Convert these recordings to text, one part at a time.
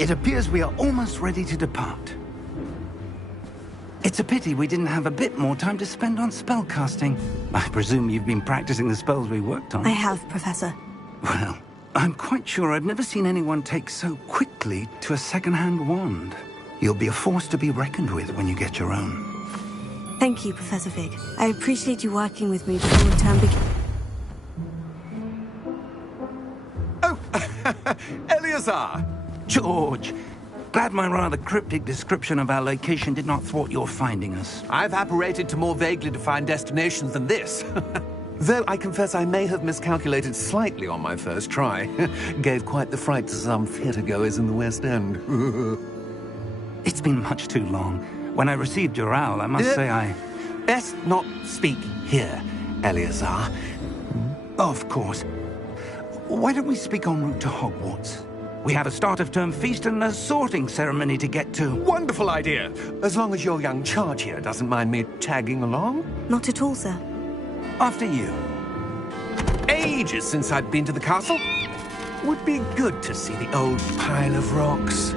It appears we are almost ready to depart. It's a pity we didn't have a bit more time to spend on spellcasting. I presume you've been practicing the spells we worked on. I have, Professor. Well, I'm quite sure I've never seen anyone take so quickly to a second-hand wand. You'll be a force to be reckoned with when you get your own. Thank you, Professor Fig. I appreciate you working with me before the term begins. Oh, Eleazar! George, glad my rather cryptic description of our location did not thwart your finding us. I've apparated to more vaguely defined destinations than this. Though I confess I may have miscalculated slightly on my first try. Gave quite the fright to some theatre-goers in the West End. It's been much too long. When I received your owl, I must say I... Best not speak here, Eleazar. Of course. Why don't we speak en route to Hogwarts? We have a start-of-term feast and a sorting ceremony to get to. Wonderful idea! As long as your young charge here doesn't mind me tagging along. Not at all, sir. After you. Ages since I'd been to the castle. Would be good to see the old pile of rocks.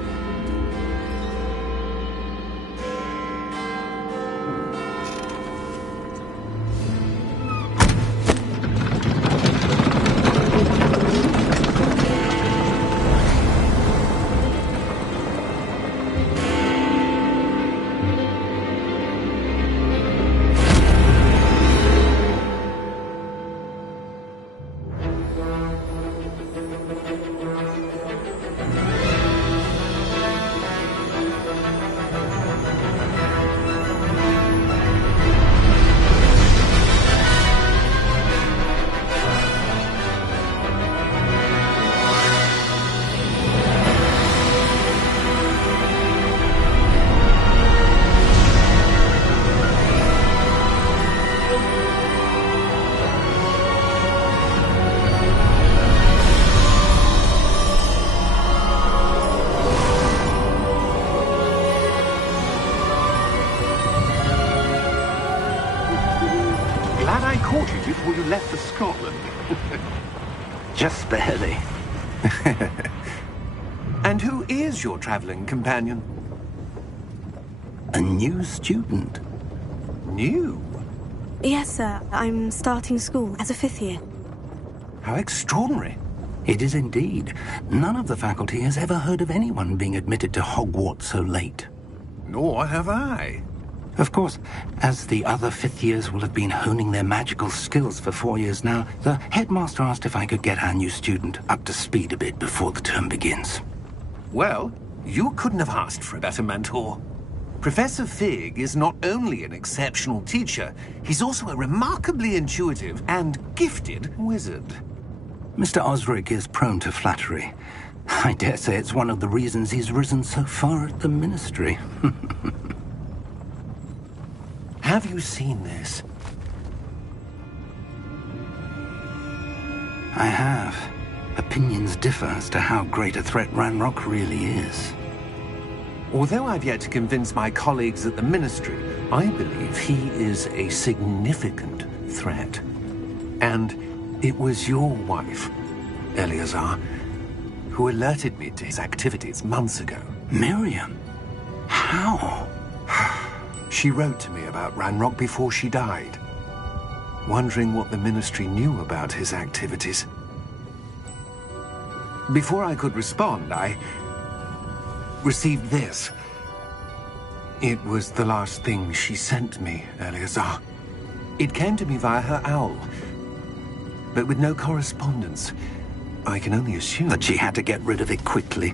Before you left for Scotland. Just barely. And who is your traveling companion? A new student. New? Yes, sir. I'm starting school as a 5th year. How extraordinary. It is indeed. None of the faculty has ever heard of anyone being admitted to Hogwarts so late. Nor have I. Of course, as the other 5th years will have been honing their magical skills for 4 years now, the headmaster asked if I could get our new student up to speed a bit before the term begins. Well, you couldn't have asked for a better mentor. Professor Fig is not only an exceptional teacher, he's also a remarkably intuitive and gifted wizard. Mr. Osric is prone to flattery. I dare say it's one of the reasons he's risen so far at the Ministry. Have you seen this? I have. Opinions differ as to how great a threat Ranrock really is. Although I've yet to convince my colleagues at the Ministry, I believe he is a significant threat. And it was your wife, Eleazar, who alerted me to his activities months ago. Miriam? How? She wrote to me about Ranrock before she died, wondering what the Ministry knew about his activities. Before I could respond, I received this. It was the last thing she sent me, Eleazar. It came to me via her owl, but with no correspondence. I can only assume that she had to get rid of it quickly,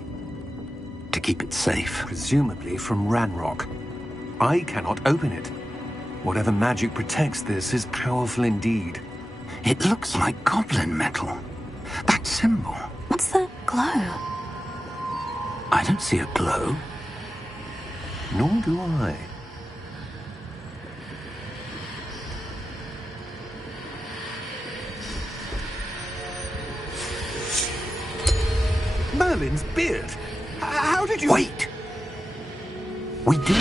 to keep it safe. Presumably from Ranrock. I cannot open it. Whatever magic protects this is powerful indeed. It looks like goblin metal. That symbol. What's the glow? I don't see a glow. Nor do I. Merlin's beard. How did you... Wait! We do...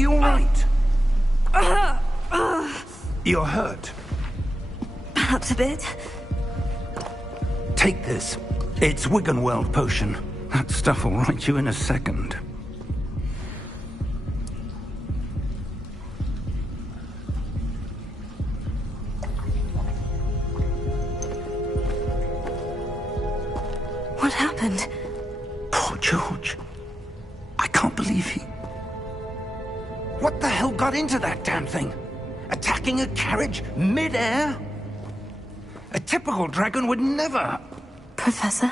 you all right? You're hurt. Perhaps a bit. Take this. It's Wiggenweld potion. That stuff will right you in a second. What happened? Poor George. I can't believe he... What the hell got into that damn thing? Attacking a carriage mid-air? A typical dragon would never... Professor?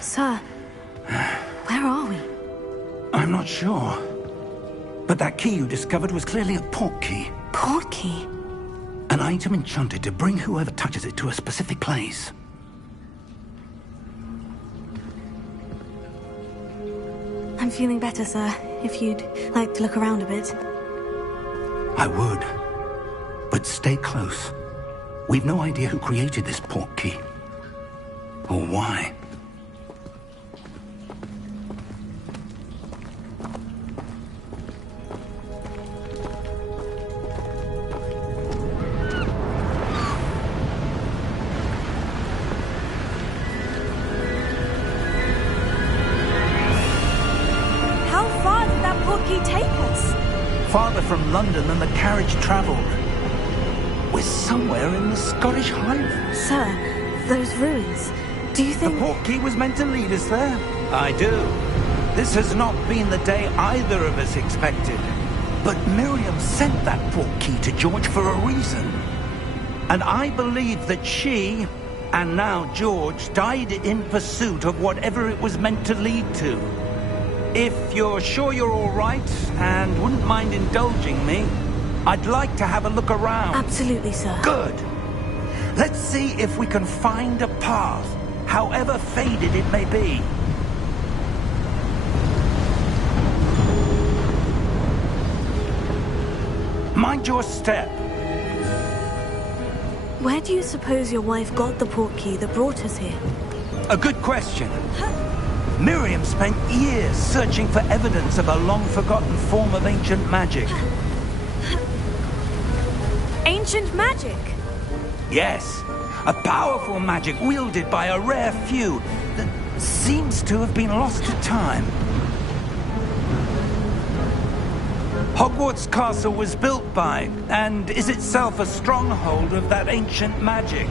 Sir, where are we? I'm not sure. But that key you discovered was clearly a port key. Port key? An item enchanted to bring whoever touches it to a specific place. I'm feeling better, sir. If you'd like to look around a bit. I would. But stay close. We've no idea who created this port key. Or why. How far did that port key take us? Farther from London than the carriage travelled. We're somewhere in the Scottish Highlands. Sir, those ruins. Do you The think... port key was meant to lead us there? I do. This has not been the day either of us expected. But Miriam sent that port key to George for a reason. And I believe that she, and now George, died in pursuit of whatever it was meant to lead to. If you're sure you're all right, and wouldn't mind indulging me, I'd like to have a look around. Absolutely, sir. Good. Let's see if we can find a path, however faded it may be. Mind your step. Where do you suppose your wife got the port key that brought us here? A good question. Miriam spent years searching for evidence of a long-forgotten form of ancient magic. Ancient magic? Yes, a powerful magic wielded by a rare few that seems to have been lost to time. Hogwarts Castle was built by, and is itself a stronghold of that ancient magic.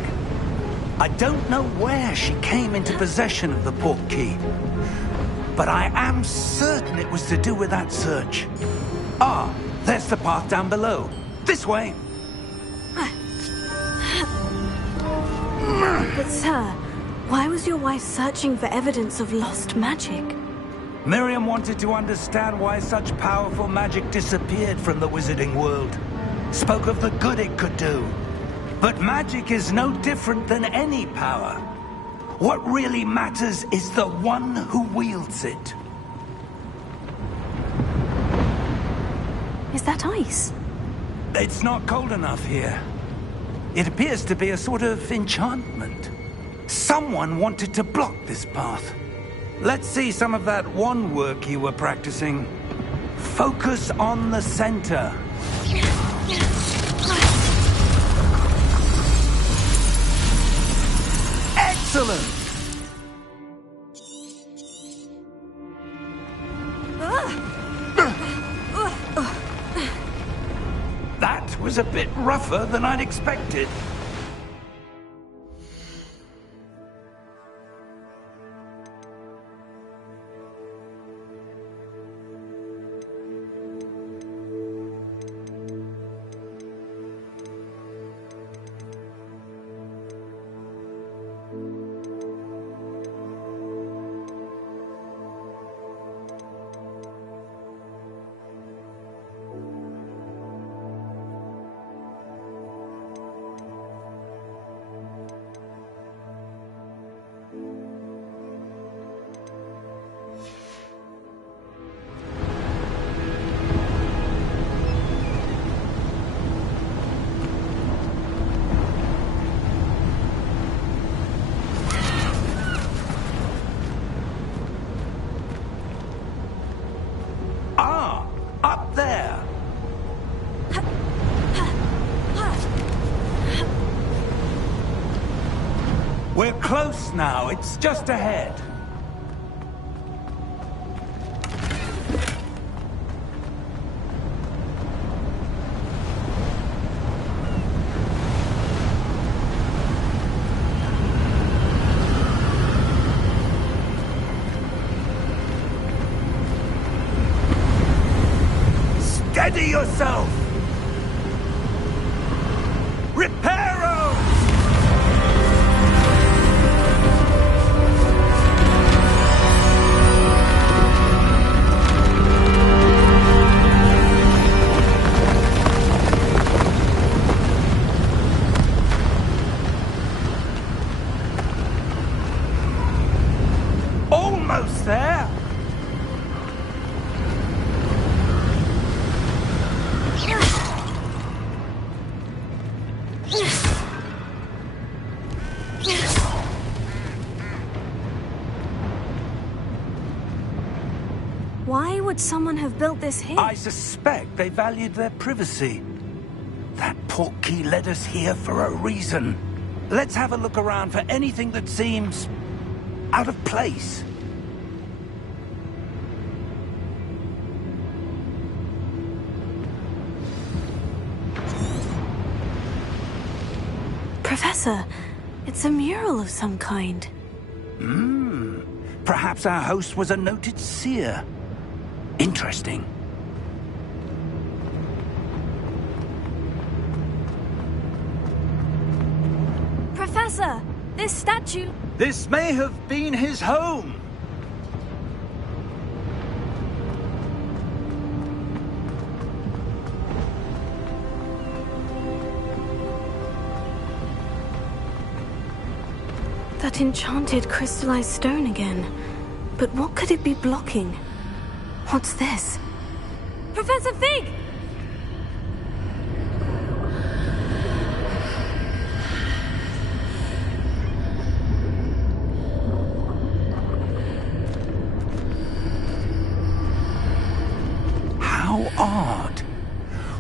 I don't know where she came into possession of the port key, but I am certain it was to do with that search. Ah, there's the path down below. This way. But sir, why was your wife searching for evidence of lost magic? Miriam wanted to understand why such powerful magic disappeared from the wizarding world. Spoke of the good it could do. But magic is no different than any power. What really matters is the one who wields it. Is that ice? It's not cold enough here. It appears to be a sort of enchantment. Someone wanted to block this path. Let's see some of that wand work you were practicing. Focus on the center. Excellent! That was a bit rougher than I'd expected. there. We're close now. It's just ahead. Steady yourself! Reparo! Almost there! Why would someone have built this here? I suspect they valued their privacy. That portkey led us here for a reason. Let's have a look around for anything that seems out of place. Professor, it's a mural of some kind. Perhaps our host was a noted seer. Interesting. Professor, this statue... This may have been his home. That enchanted crystallized stone again. But what could it be blocking? What's this? Professor Fig! How odd.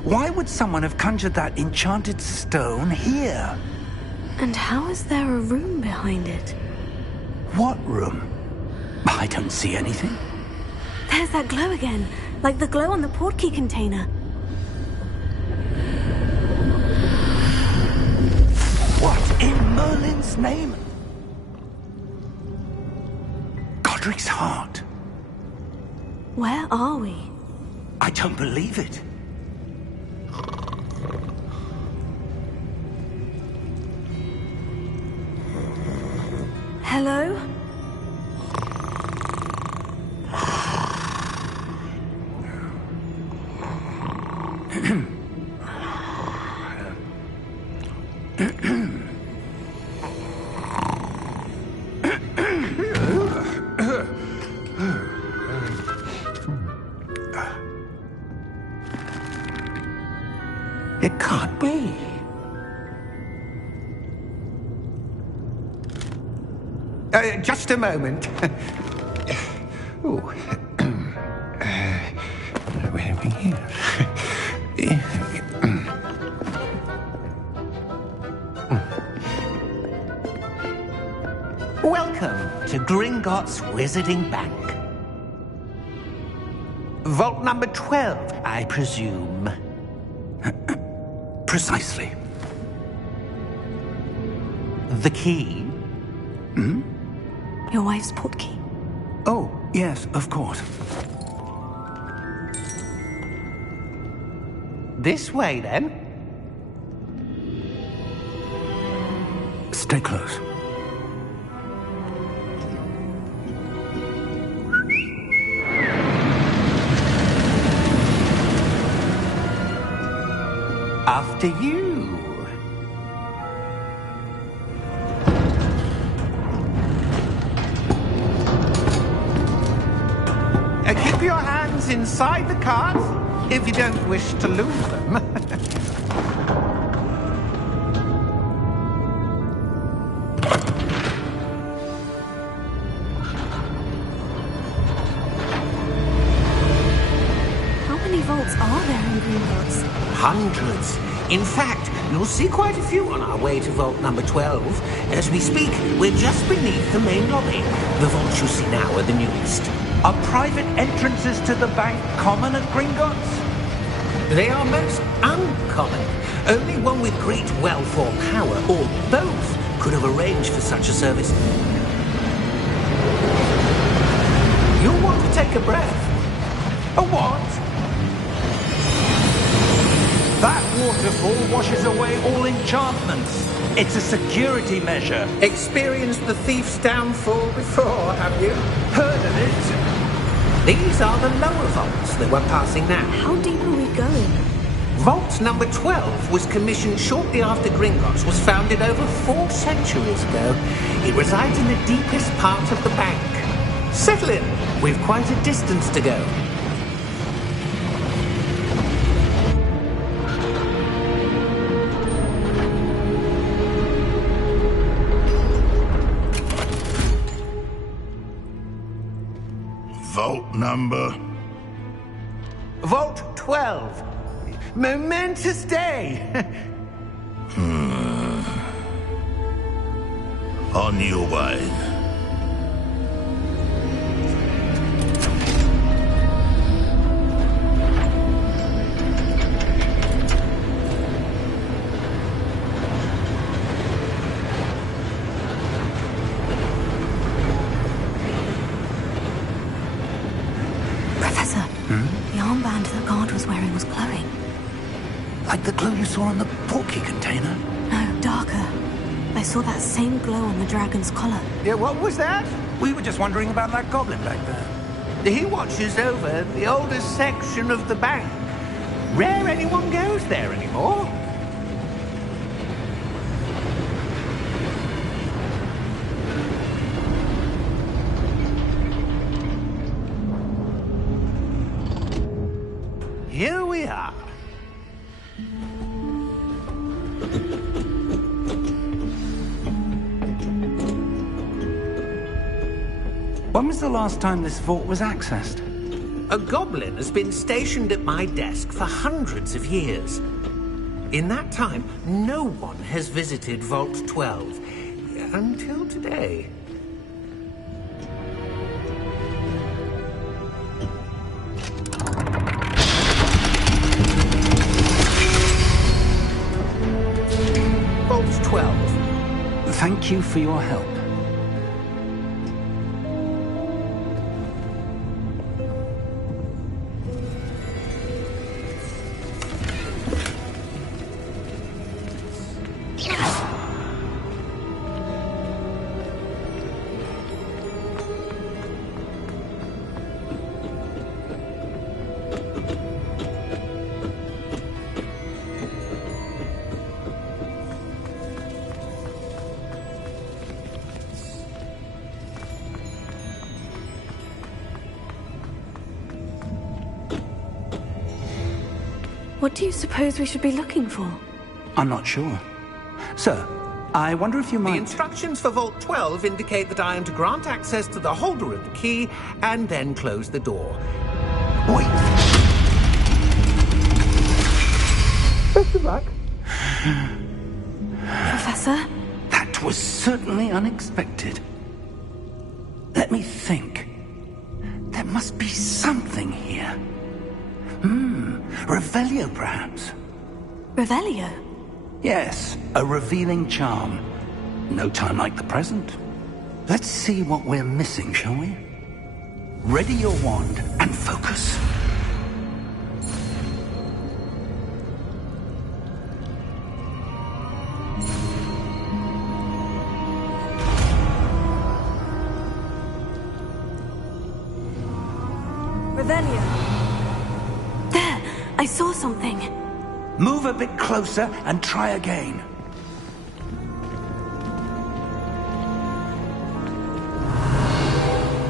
Why would someone have conjured that enchanted stone here? And how is there a room behind it? What room? I don't see anything. There's that glow again, like the glow on the portkey container. What in Merlin's name? Godric's heart. Where are we? I don't believe it. Hello? It can't be. Just a moment. Oh. Where are we here? Welcome to Gringotts Wizarding Bank. Vault number 12, I presume. Precisely. The key? Your wife's portkey. Oh, yes, of course. This way, then. Stay close. After you. Keep your hands inside the cart if you don't wish to lose them. How many vaults are Hundreds. In fact, you'll see quite a few on our way to Vault number 12. As we speak, we're just beneath the main lobby. The vaults you see now are the newest. Are private entrances to the bank common at Gringotts? They are most uncommon. Only one with great wealth or power, or both, could have arranged for such a service. You'll want to take a breath. A what? That waterfall washes away all enchantments. It's a security measure. Experienced the thief's downfall before, have you? Heard of it? These are the lower vaults that we're passing now. How deep are we going? Vault number 12 was commissioned shortly after Gringotts was founded over 4 centuries ago. It resides in the deepest part of the bank. Settle in. We've quite a distance to go. Vault number? Vault 12. Momentous day. On your way. Professor, the armband the guard was wearing was glowing. Like the glow you saw on the portkey container? No, darker. I saw that same glow on the dragon's collar. Yeah, what was that? We were just wondering about that goblin back there. He watches over the oldest section of the bank. Rare anyone goes there anymore. Here we are. When was the last time this vault was accessed? A goblin has been stationed at my desk for hundreds of years. In that time, no one has visited Vault 12. Until today. Vault 12. Thank you for your help. What do you suppose we should be looking for? I'm not sure. Sir, I wonder if you The might... instructions for Vault 12 indicate that I am to grant access to the holder of the key and then close the door. Wait! Best of luck. Professor? That was certainly unexpected. Let me think. There must be something here. Revelio, perhaps? Revelio? Yes, a revealing charm. No time like the present. Let's see what we're missing, shall we? Ready your wand and focus. Revelio. There! I saw something. Move a bit closer and try again.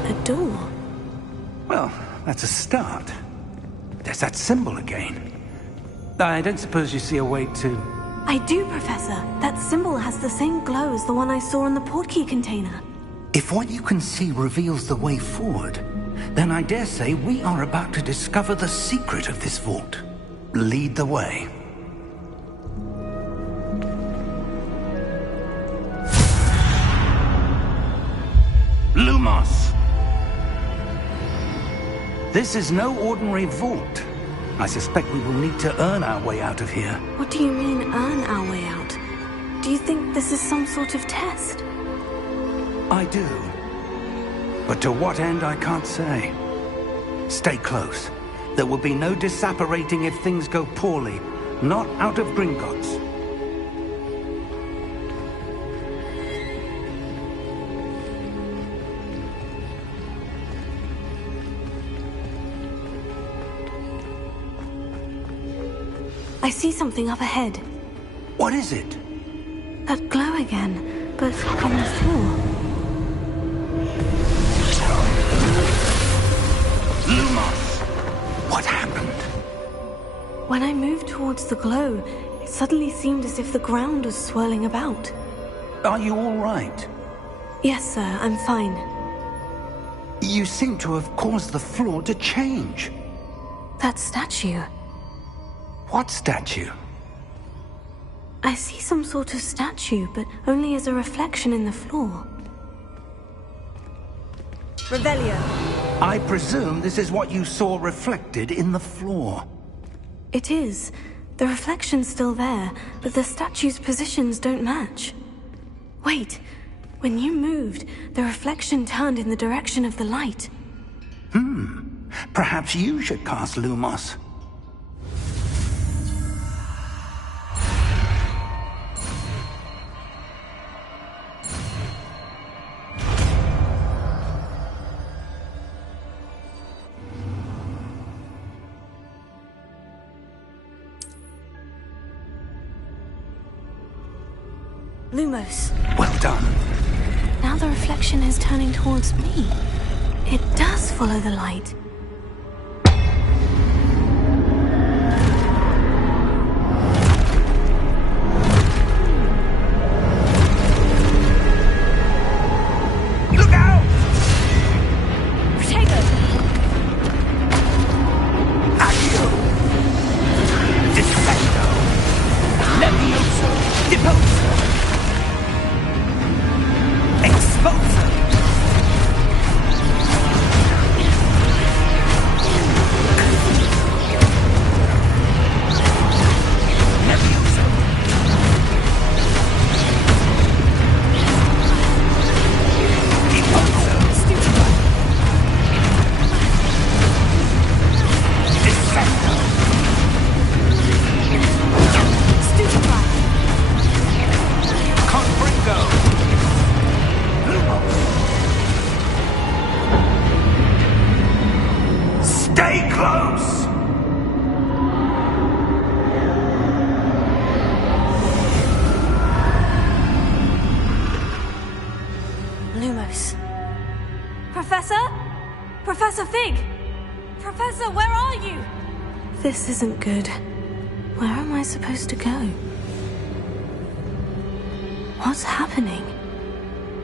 A door. Well, that's a start. There's that symbol again. I don't suppose you see a way to... I do, Professor. That symbol has the same glow as the one I saw on the portkey container. If what you can see reveals the way forward, then I dare say we are about to discover the secret of this vault. Lead the way. This is no ordinary vault. I suspect we will need to earn our way out of here. What do you mean, earn our way out? Do you think this is some sort of test? I do. But to what end, I can't say. Stay close. There will be no disapparating if things go poorly. Not out of Gringotts. I see something up ahead. What is it? That glow again, but on the floor. Lumos! What happened? When I moved towards the glow, it suddenly seemed as if the ground was swirling about. Are you all right? Yes, sir, I'm fine. You seem to have caused the floor to change. That statue. What statue? I see some sort of statue, but only as a reflection in the floor. Revelio. I presume this is what you saw reflected in the floor. It is. The reflection's still there, but the statue's positions don't match. Wait. When you moved, the reflection turned in the direction of the light. Perhaps you should cast Lumos. Lumos. Well done. Now the reflection is turning towards me. It does follow the light. Look out! Protego! Accio! Defendo! Levioso! Deposo! Exposer! Levioso! Deposo! Defendo! Confringo! Stay close! Lumos. Professor? Professor Fig! Professor, where are you? This isn't good. Where am I supposed to go? What's happening?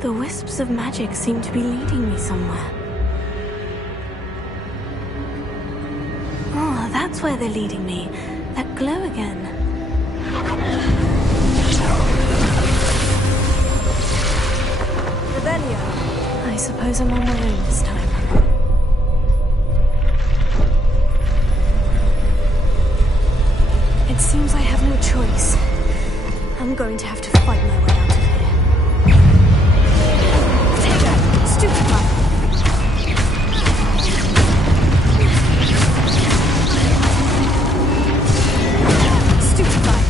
The wisps of magic seem to be leading me somewhere. Oh, that's where they're leading me. That glow again. Revelio. I suppose I'm on my own this time. It seems I have no choice. I'm going to have to fight my way out of here. Potato! Stupefy! Stupefy! Stupefy!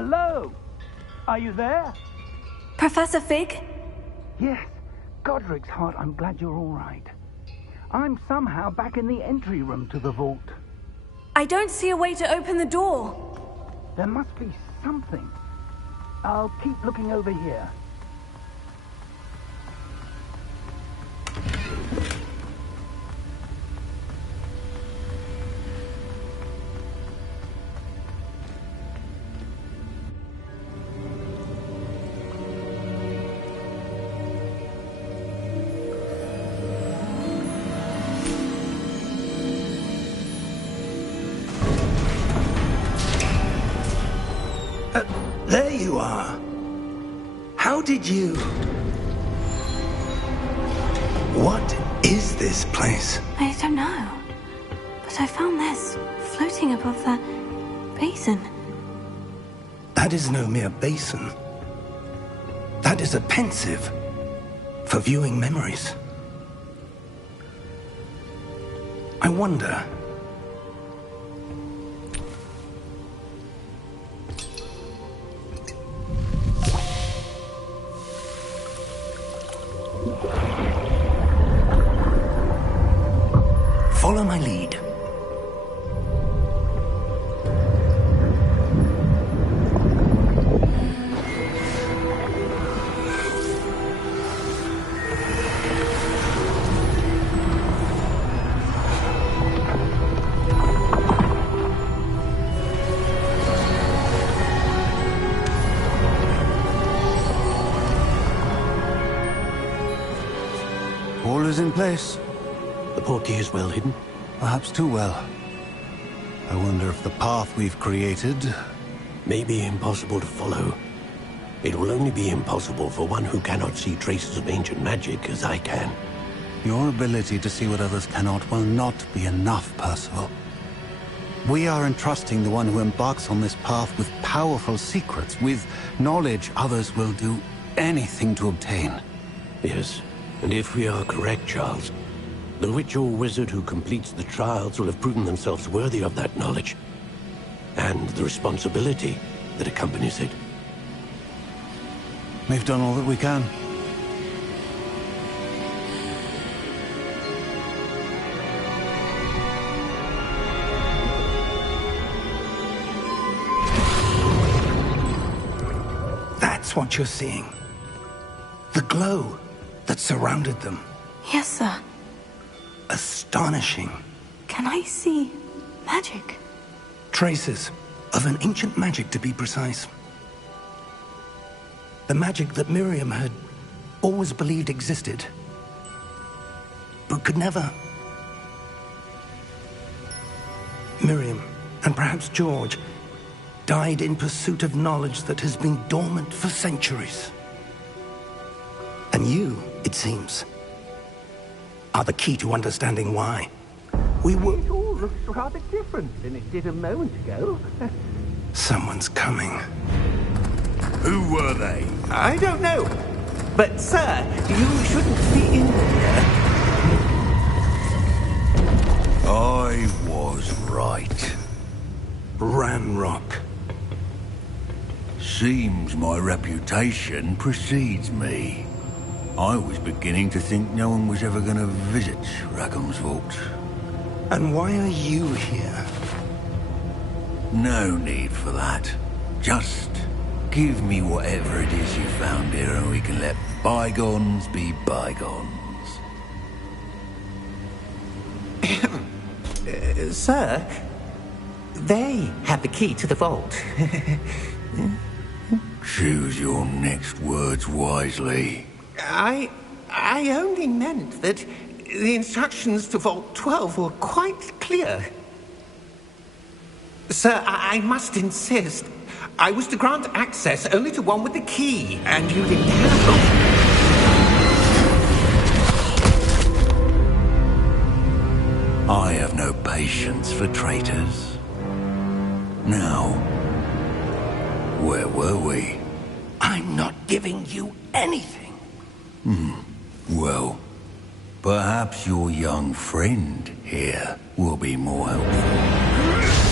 Hello? Are you there? Professor Fig? Yes. Godric's heart, I'm glad you're all right. I'm somehow back in the entry room to the vault. I don't see a way to open the door. There must be something. I'll keep looking over here. There you are. How did you... What is this place? I don't know. But I found this floating above that basin. That is no mere basin. That is a pensive for viewing memories. I wonder... Follow my lead. All is in place. The portkey is well hidden. Perhaps too well. I wonder if the path we've created... May be impossible to follow. It will only be impossible for one who cannot see traces of ancient magic as I can. Your ability to see what others cannot will not be enough, Percival. We are entrusting the one who embarks on this path with powerful secrets, with knowledge others will do anything to obtain. Yes, and if we are correct, Charles, the witch or wizard who completes the trials will have proven themselves worthy of that knowledge, and the responsibility that accompanies it. We've done all that we can. That's what you're seeing. The glow that surrounded them. Yes, sir. Astonishing. Can I see magic? Traces of an ancient magic, to be precise. The magic that Miriam had always believed existed, but could never. Miriam, and perhaps George, died in pursuit of knowledge that has been dormant for centuries. And you, it seems, are the key to understanding why. It all looks rather different than it did a moment ago. Someone's coming. Who were they? I don't know. But, sir, you shouldn't be in here. I was right. Ranrock. Seems my reputation precedes me. I was beginning to think no one was ever going to visit Rackham's vault. And why are you here? No need for that. Just give me whatever it is you found here and we can let bygones be bygones. Sir, they have the key to the vault. Choose your next words wisely. I only meant that the instructions to Vault 12 were quite clear. Sir, I must insist. I was to grant access only to one with the key, and you didn't have it. I have no patience for traitors. Now, where were we? I'm not giving you anything. Well, perhaps your young friend here will be more helpful.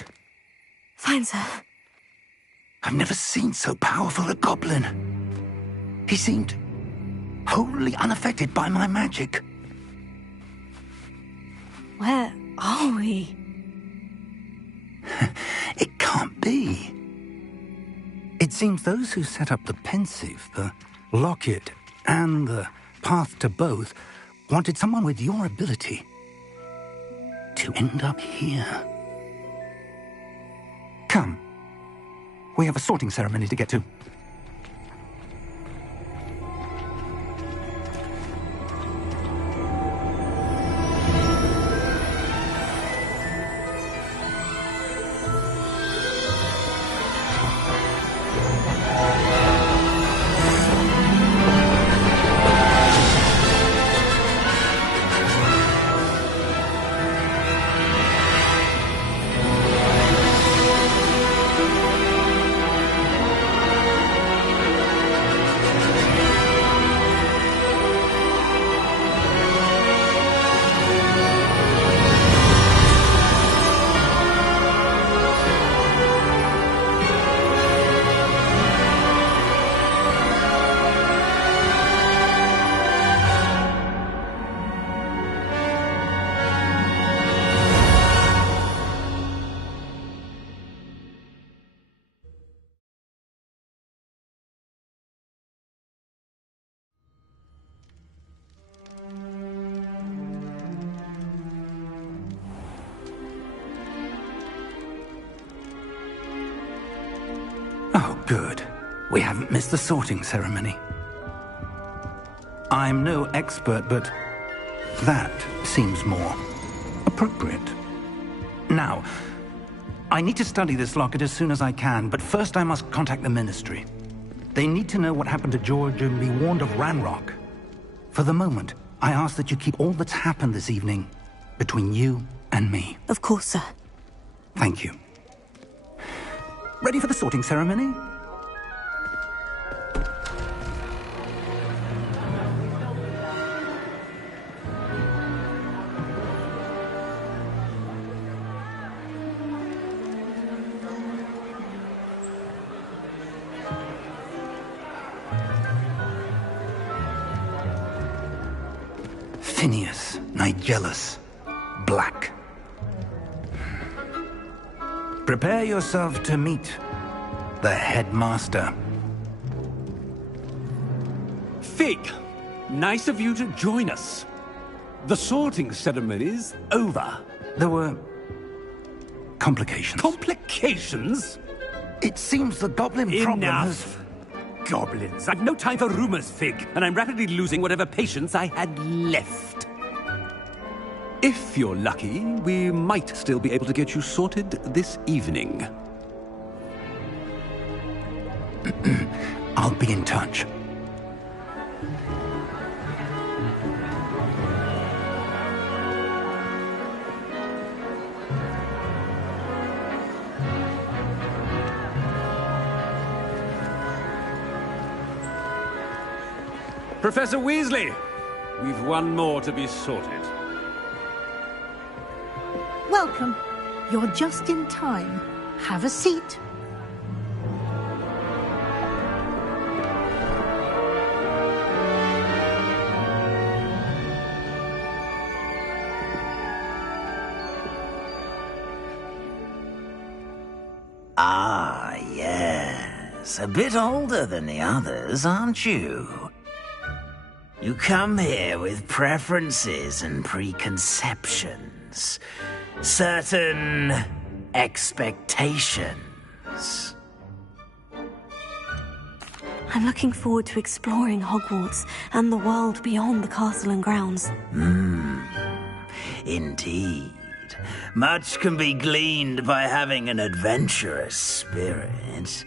right. Fine, sir. I've never seen so powerful a goblin. He seemed wholly unaffected by my magic. Where are we? It can't be. It seems those who set up the pensive, the locket, and the path to both wanted someone with your ability to end up here. Come. We have a sorting ceremony to get to. Oh, good. We haven't missed the sorting ceremony. I'm no expert, but that seems more appropriate. Now, I need to study this locket as soon as I can, but first I must contact the Ministry. They need to know what happened to George and be warned of Ranrock. For the moment, I ask that you keep all that's happened this evening between you and me. Of course, sir. Thank you. Ready for the sorting ceremony? Phineas, Nigellus, Black. Prepare yourself to meet the headmaster. Fig, nice of you to join us. The sorting ceremony's over. There were complications. Complications? It seems the goblin problem has... Enough! Goblins. I've no time for rumors, Fig, and I'm rapidly losing whatever patience I had left. If you're lucky, we might still be able to get you sorted this evening. I'll be in touch. Professor Weasley, we've one more to be sorted. Welcome. You're just in time. Have a seat. Ah, yes. A bit older than the others, aren't you? You come here with preferences and preconceptions. Certain expectations. I'm looking forward to exploring Hogwarts and the world beyond the castle and grounds. Indeed. Much can be gleaned by having an adventurous spirit,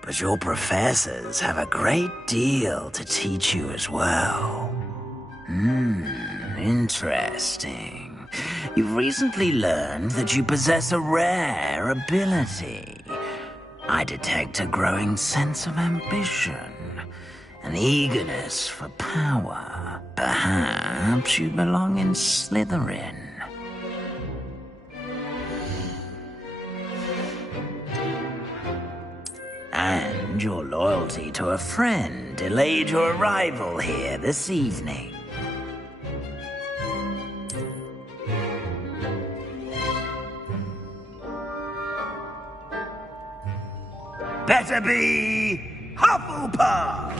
but your professors have a great deal to teach you as well. Interesting. You've recently learned that you possess a rare ability. I detect a growing sense of ambition, an eagerness for power. Perhaps you belong in Slytherin. And your loyalty to a friend delayed your arrival here this evening. Better be Hufflepuff!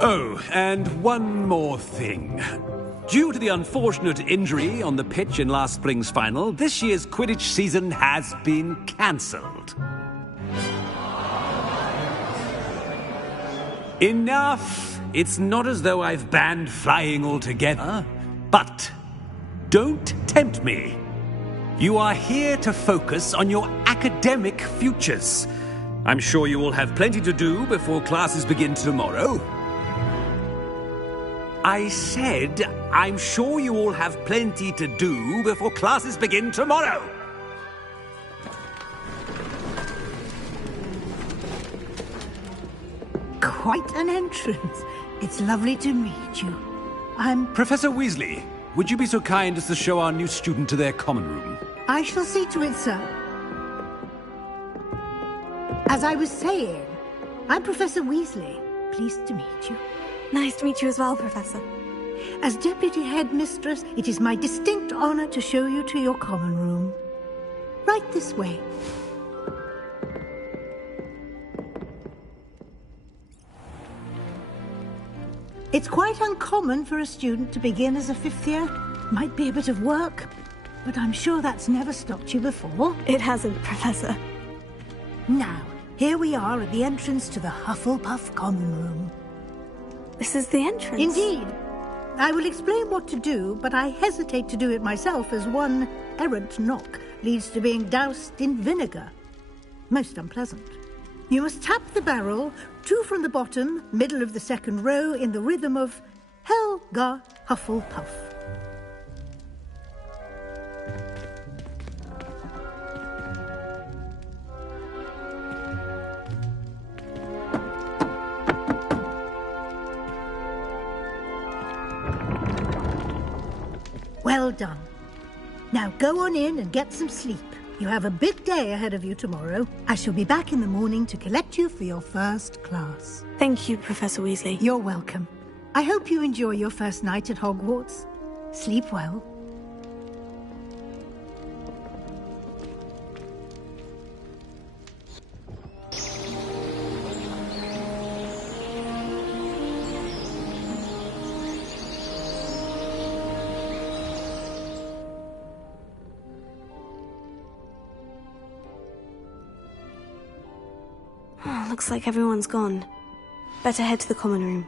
Oh, and one more thing. Due to the unfortunate injury on the pitch in last spring's final, this year's Quidditch season has been cancelled. Enough! It's not as though I've banned flying altogether, but don't tempt me. You are here to focus on your academic futures. I'm sure you will have plenty to do before classes begin tomorrow. I said, I'm sure you all have plenty to do before classes begin tomorrow. Quite an entrance. It's lovely to meet you. I'm... Professor Weasley, would you be so kind as to show our new student to their common room? I shall see to it, sir. As I was saying, I'm Professor Weasley. Pleased to meet you. Nice to meet you as well, Professor. As Deputy Headmistress, it is my distinct honor to show you to your common room. Right this way. It's quite uncommon for a student to begin as a fifth year. Might be a bit of work, but I'm sure that's never stopped you before. It hasn't, Professor. Now, here we are at the entrance to the Hufflepuff common room. This is the entrance? Indeed. I will explain what to do, but I hesitate to do it myself as one errant knock leads to being doused in vinegar. Most unpleasant. You must tap the barrel, 2 from the bottom, middle of the second row, in the rhythm of Helga Hufflepuff. Well done. Now go on in and get some sleep. You have a big day ahead of you tomorrow. I shall be back in the morning to collect you for your first class. Thank you, Professor Weasley. You're welcome. I hope you enjoy your first night at Hogwarts. Sleep well. Looks like everyone's gone. Better head to the common room.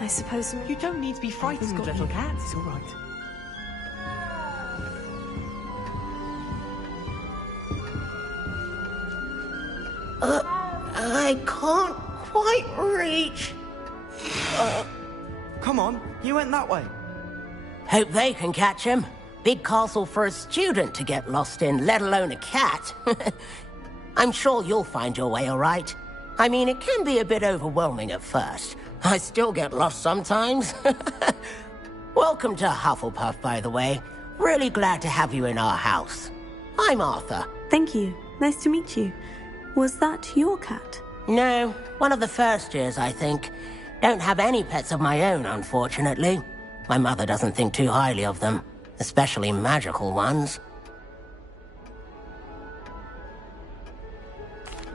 I suppose... You don't need to be frightened, little cat. It's all right. I can't quite reach. Come on, you went that way. Hope they can catch him. Big castle for a student to get lost in, let alone a cat. I'm sure you'll find your way all right. I mean, it can be a bit overwhelming at first. I still get lost sometimes. Welcome to Hufflepuff, by the way. Really glad to have you in our house. I'm Arthur. Thank you. Nice to meet you. Was that your cat? No, one of the first years, I think. Don't have any pets of my own, unfortunately. My mother doesn't think too highly of them, especially magical ones.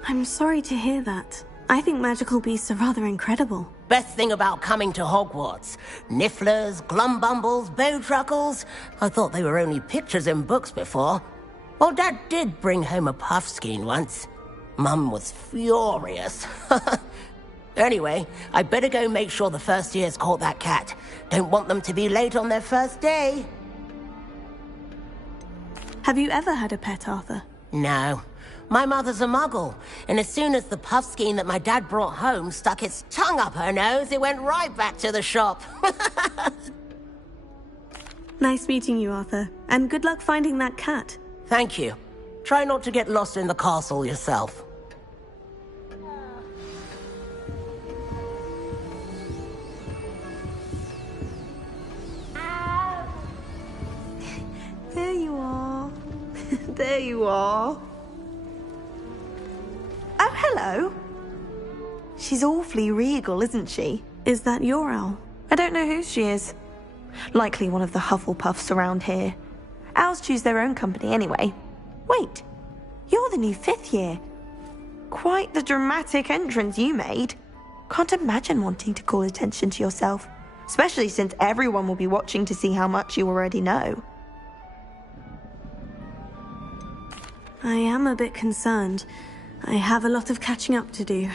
I'm sorry to hear that. I think magical beasts are rather incredible. Best thing about coming to Hogwarts. Nifflers, glumbumbles, bowtruckles. I thought they were only pictures in books before. Well, Dad did bring home a puffskein once. Mum was furious. Anyway, I better go make sure the first years caught that cat. Don't want them to be late on their first day. Have you ever had a pet, Arthur? No. My mother's a muggle, and as soon as the puffskein that my dad brought home stuck its tongue up her nose, it went right back to the shop. Nice meeting you, Arthur. And good luck finding that cat. Thank you. Try not to get lost in the castle yourself. There you are. There you are. Oh, hello. She's awfully regal, isn't she? Is that your owl? I don't know who she is. Likely one of the Hufflepuffs around here. Owls choose their own company anyway. Wait, you're the new 5th year. Quite the dramatic entrance you made. Can't imagine wanting to call attention to yourself, especially since everyone will be watching to see how much you already know. I am a bit concerned. I have a lot of catching up to do.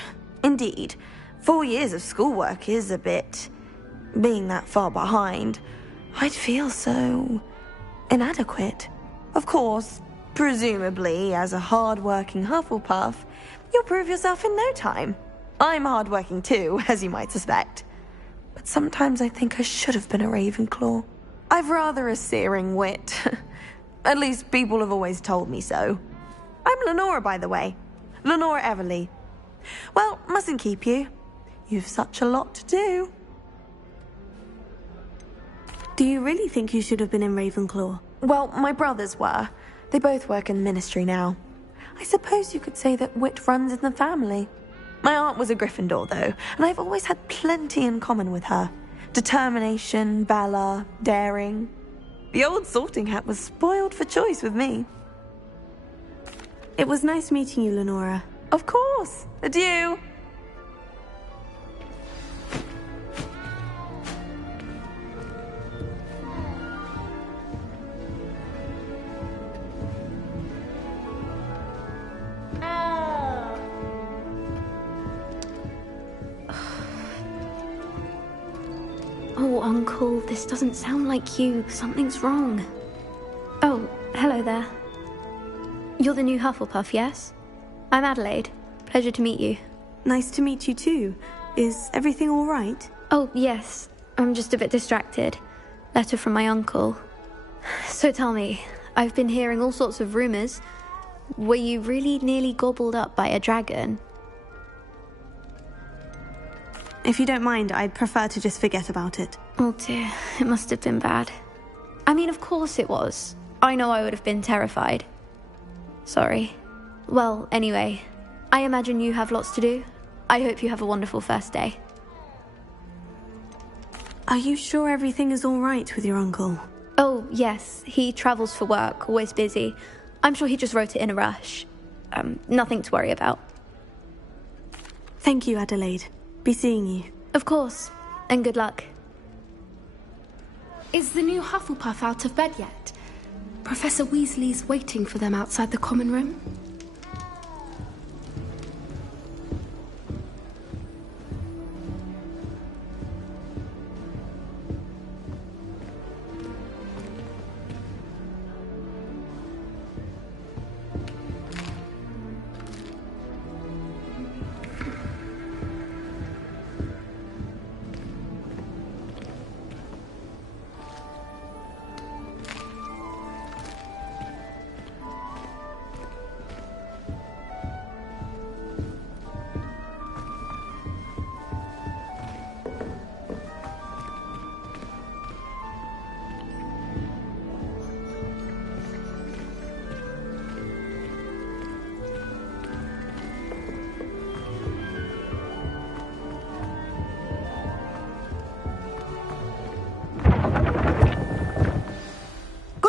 Indeed, 4 years of schoolwork is a bit... Being that far behind, I'd feel so... inadequate. Of course, presumably, as a hard-working Hufflepuff, you'll prove yourself in no time. I'm hard-working too, as you might suspect. But sometimes I think I should have been a Ravenclaw. I've rather a searing wit. At least people have always told me so. I'm Lenora, by the way. Lenora Everly. Well, mustn't keep you. You've such a lot to do. Do you really think you should have been in Ravenclaw? Well, my brothers were. They both work in ministry now. I suppose you could say that wit runs in the family. My aunt was a Gryffindor, though, and I've always had plenty in common with her. Determination, valor, daring. The old sorting hat was spoiled for choice with me. It was nice meeting you, Lenora. Of course. Adieu. Oh, Uncle, this doesn't sound like you. Something's wrong. Oh, hello there. You're the new Hufflepuff, yes? I'm Adelaide. Pleasure to meet you. Nice to meet you too. Is everything all right? Oh, yes. I'm just a bit distracted. Letter from my uncle. So tell me, I've been hearing all sorts of rumors. Were you really nearly gobbled up by a dragon? If you don't mind, I'd prefer to just forget about it. Oh dear, it must have been bad. I mean, of course it was. I know I would have been terrified. Sorry. Well, anyway, I imagine you have lots to do. I hope you have a wonderful first day. Are you sure everything is all right with your uncle? Oh, yes. He travels for work, always busy. I'm sure he just wrote it in a rush. Nothing to worry about. Thank you, Adelaide. Be seeing you. Of course. And good luck. Is the new Hufflepuff out of bed yet? Professor Weasley's waiting for them outside the common room.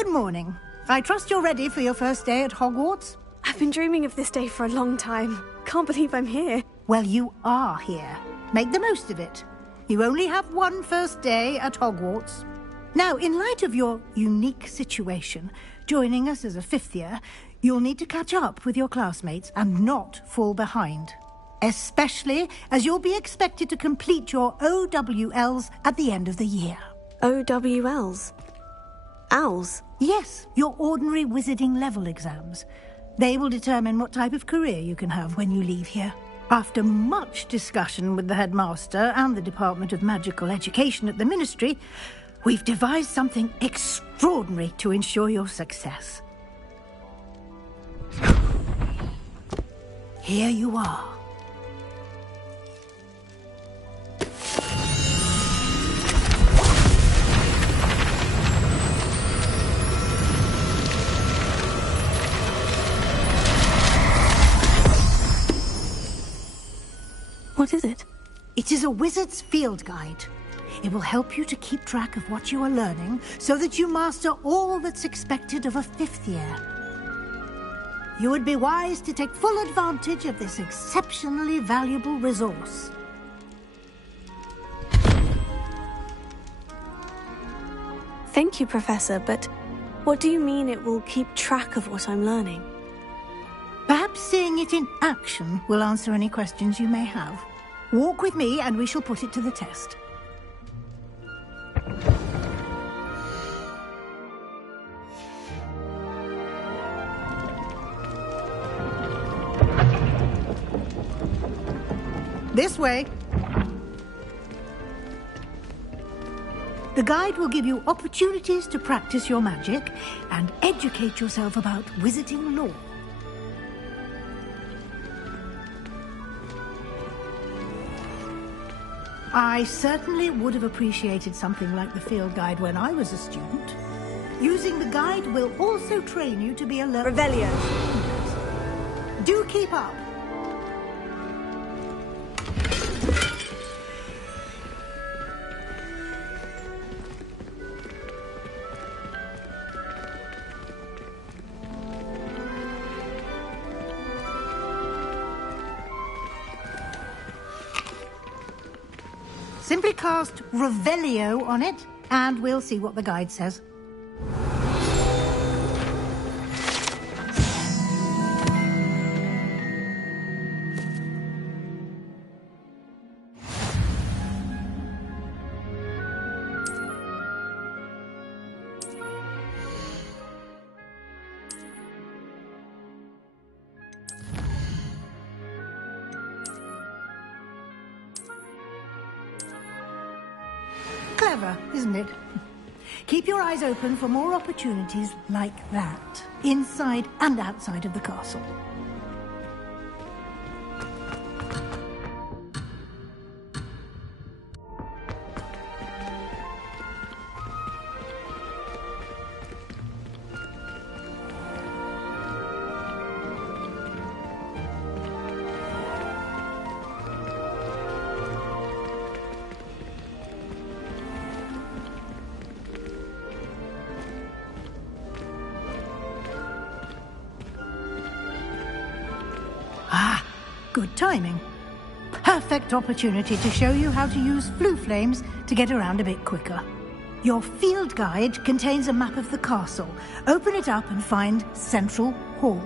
Good morning. I trust you're ready for your first day at Hogwarts? I've been dreaming of this day for a long time. Can't believe I'm here. Well, you are here. Make the most of it. You only have one first day at Hogwarts. Now, in light of your unique situation, joining us as a fifth year, you'll need to catch up with your classmates and not fall behind. Especially as you'll be expected to complete your OWLs at the end of the year. OWLs? Owls? Yes, your ordinary wizarding level exams. They will determine what type of career you can have when you leave here. After much discussion with the headmaster and the Department of Magical Education at the Ministry, we've devised something extraordinary to ensure your success. Here you are. What is it? It is a wizard's field guide. It will help you to keep track of what you are learning so that you master all that's expected of a fifth year. You would be wise to take full advantage of this exceptionally valuable resource. Thank you, Professor, but what do you mean it will keep track of what I'm learning? Perhaps seeing it in action will answer any questions you may have. Walk with me and we shall put it to the test. This way. The guide will give you opportunities to practice your magic and educate yourself about wizarding lore. I certainly would have appreciated something like the field guide when I was a student. Using the guide will also train you to be alert. Revelio. Do keep up. Simply cast Revelio on it, and we'll see what the guide says. Clever, isn't it? Keep your eyes open for more opportunities like that, inside and outside of the castle. Good timing. Perfect opportunity to show you how to use flue flames to get around a bit quicker. Your field guide contains a map of the castle. Open it up and find Central Hall.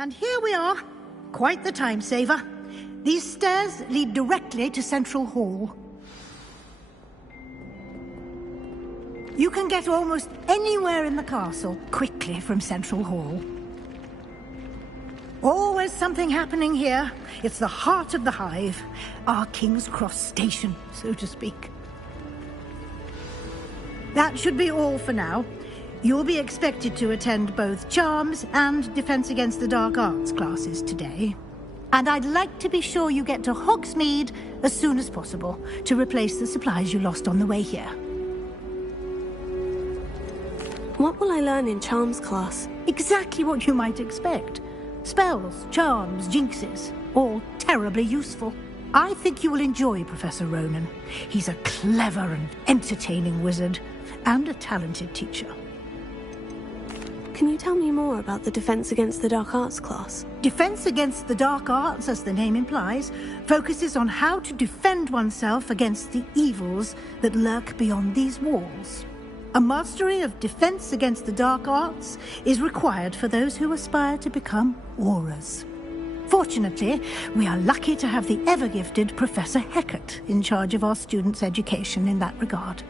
And here we are. Quite the time saver. These stairs lead directly to Central Hall. You can get almost anywhere in the castle quickly from Central Hall. Always something happening here. It's the heart of the hive. Our King's Cross station, so to speak. That should be all for now. You'll be expected to attend both Charms and Defense Against the Dark Arts classes today. And I'd like to be sure you get to Hogsmeade as soon as possible to replace the supplies you lost on the way here. What will I learn in Charms class? Exactly what you might expect. Spells, charms, jinxes, all terribly useful. I think you will enjoy Professor Ronan. He's a clever and entertaining wizard, and a talented teacher. Can you tell me more about the Defense Against the Dark Arts class? Defense Against the Dark Arts, as the name implies, focuses on how to defend oneself against the evils that lurk beyond these walls. A mastery of Defense Against the Dark Arts is required for those who aspire to become Aurors. Fortunately, we are lucky to have the ever-gifted Professor Hecat in charge of our students' education in that regard.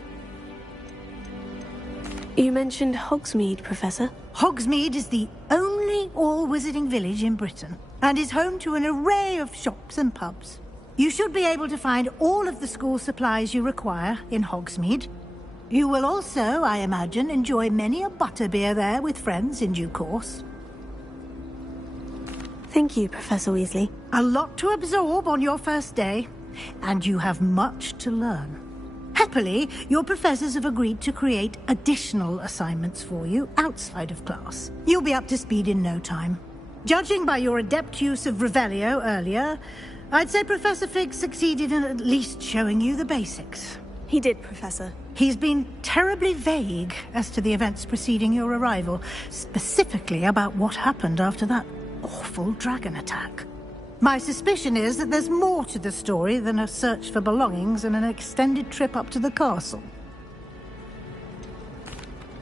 You mentioned Hogsmeade, Professor. Hogsmeade is the only all-wizarding village in Britain, and is home to an array of shops and pubs. You should be able to find all of the school supplies you require in Hogsmeade. You will also, I imagine, enjoy many a butterbeer there with friends in due course. Thank you, Professor Weasley. A lot to absorb on your first day, and you have much to learn. Happily, your professors have agreed to create additional assignments for you outside of class. You'll be up to speed in no time. Judging by your adept use of Revelio earlier, I'd say Professor Fig succeeded in at least showing you the basics. He did, Professor. He's been terribly vague as to the events preceding your arrival, specifically about what happened after that awful dragon attack. My suspicion is that there's more to the story than a search for belongings and an extended trip up to the castle.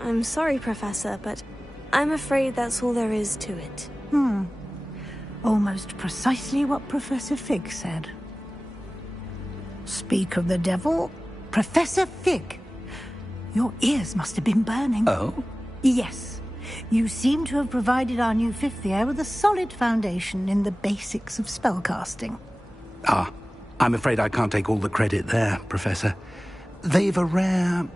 I'm sorry, Professor, but I'm afraid that's all there is to it. Almost precisely what Professor Fig said. Speak of the devil, Professor Fig. Your ears must have been burning. Oh? Yes. You seem to have provided our new fifth year with a solid foundation in the basics of spellcasting. Ah, I'm afraid I can't take all the credit there, Professor. They've a rare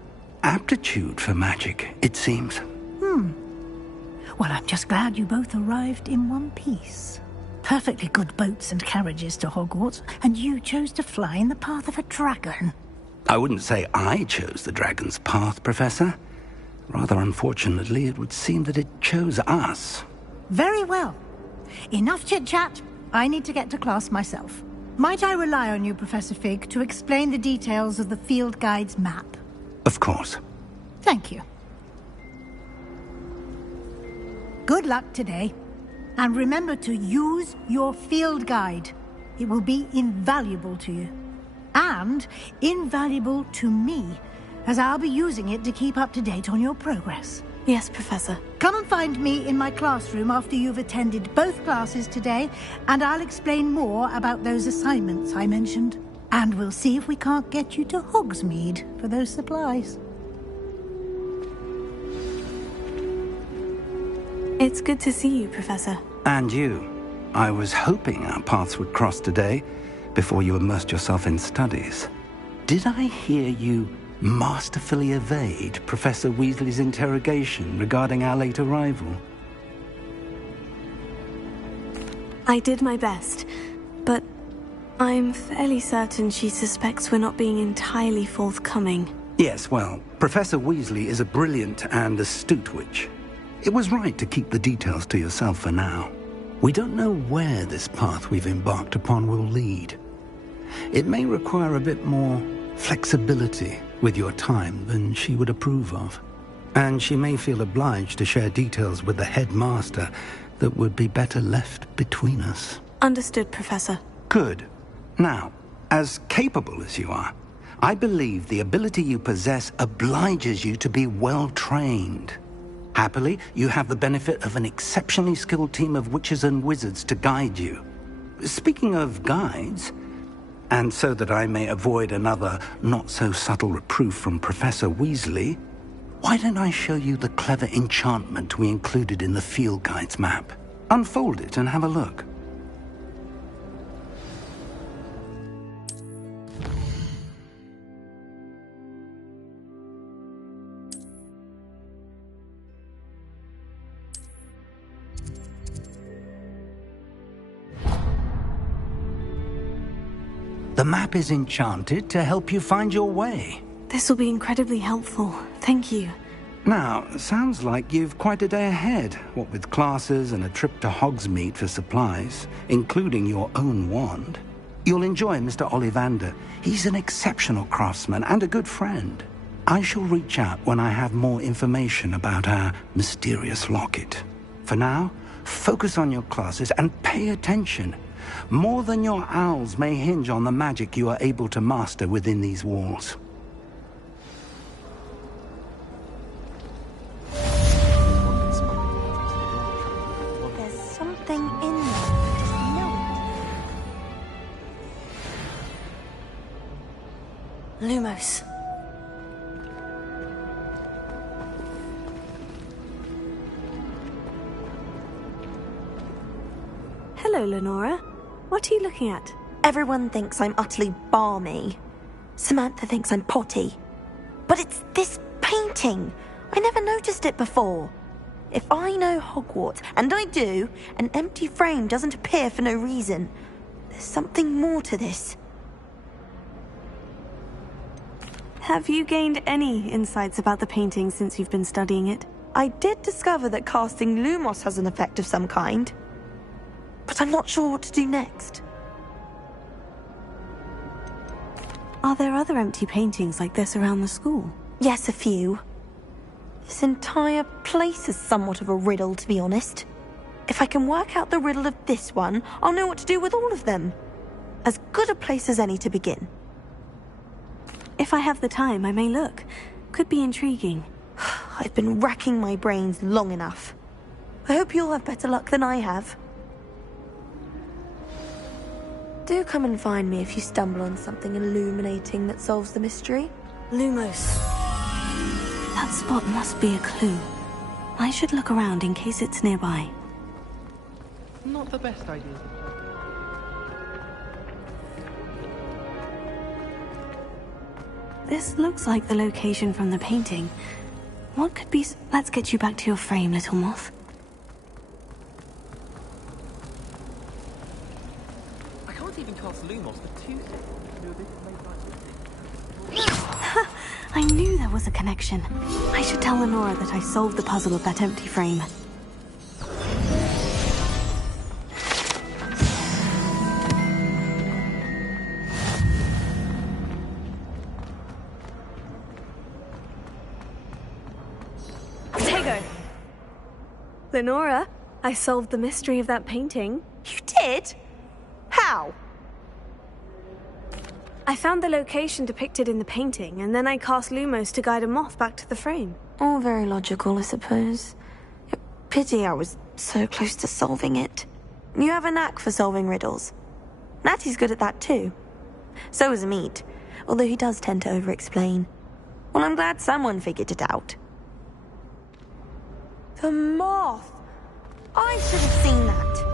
aptitude for magic, it seems. Well, I'm just glad you both arrived in one piece. Perfectly good boats and carriages to Hogwarts, and you chose to fly in the path of a dragon. I wouldn't say I chose the dragon's path, Professor. Rather unfortunately, it would seem that it chose us. Very well. Enough chit-chat. I need to get to class myself. Might I rely on you, Professor Fig, to explain the details of the field guide's map? Of course. Thank you. Good luck today. And remember to use your field guide. It will be invaluable to you. And invaluable to me, as I'll be using it to keep up to date on your progress. Yes, Professor. Come and find me in my classroom after you've attended both classes today, and I'll explain more about those assignments I mentioned. And we'll see if we can't get you to Hogsmeade for those supplies. It's good to see you, Professor. And you. I was hoping our paths would cross today, before you immersed yourself in studies. Did I hear you masterfully evade Professor Weasley's interrogation regarding our late arrival? I did my best, but I'm fairly certain she suspects we're not being entirely forthcoming. Yes, well, Professor Weasley is a brilliant and astute witch. It was right to keep the details to yourself for now. We don't know where this path we've embarked upon will lead. It may require a bit more flexibility with your time than she would approve of. And she may feel obliged to share details with the headmaster that would be better left between us. Understood, Professor. Good. Now, as capable as you are, I believe the ability you possess obliges you to be well-trained. Happily, you have the benefit of an exceptionally skilled team of witches and wizards to guide you. Speaking of guides, and so that I may avoid another not-so-subtle reproof from Professor Weasley, why don't I show you the clever enchantment we included in the field guide's map? Unfold it and have a look. The map is enchanted to help you find your way. This will be incredibly helpful. Thank you. Now, sounds like you've quite a day ahead, what with classes and a trip to Hogsmeade for supplies, including your own wand. You'll enjoy Mr. Ollivander. He's an exceptional craftsman and a good friend. I shall reach out when I have more information about our mysterious locket. For now, focus on your classes and pay attention. More than your owls may hinge on the magic you are able to master within these walls. There's something in there. I just know it. Lumos. Hello, Lenora. What are you looking at? Everyone thinks I'm utterly balmy. Samantha thinks I'm potty. But it's this painting. I never noticed it before. If I know Hogwarts, and I do, an empty frame doesn't appear for no reason. There's something more to this. Have you gained any insights about the painting since you've been studying it? I did discover that casting Lumos has an effect of some kind. But I'm not sure what to do next. Are there other empty paintings like this around the school? Yes, a few. This entire place is somewhat of a riddle, to be honest. If I can work out the riddle of this one, I'll know what to do with all of them. As good a place as any to begin. If I have the time, I may look. Could be intriguing. I've been racking my brains long enough. I hope you'll have better luck than I have. Do come and find me if you stumble on something illuminating that solves the mystery. Lumos. That spot must be a clue. I should look around in case it's nearby. Not the best idea. This looks like the location from the painting. What could be... Let's get you back to your frame, little moth. I can't even cast Lumos for 2 seconds. I knew there was a connection. I should tell Lenora that I solved the puzzle of that empty frame. Lenora, I solved the mystery of that painting. You did? How? I found the location depicted in the painting, and then I cast Lumos to guide a moth back to the frame. All very logical, I suppose. Pity I was so close to solving it. You have a knack for solving riddles. Natty's good at that too. So is Amit, although he does tend to over-explain. Well, I'm glad someone figured it out. The moth! I should have seen that.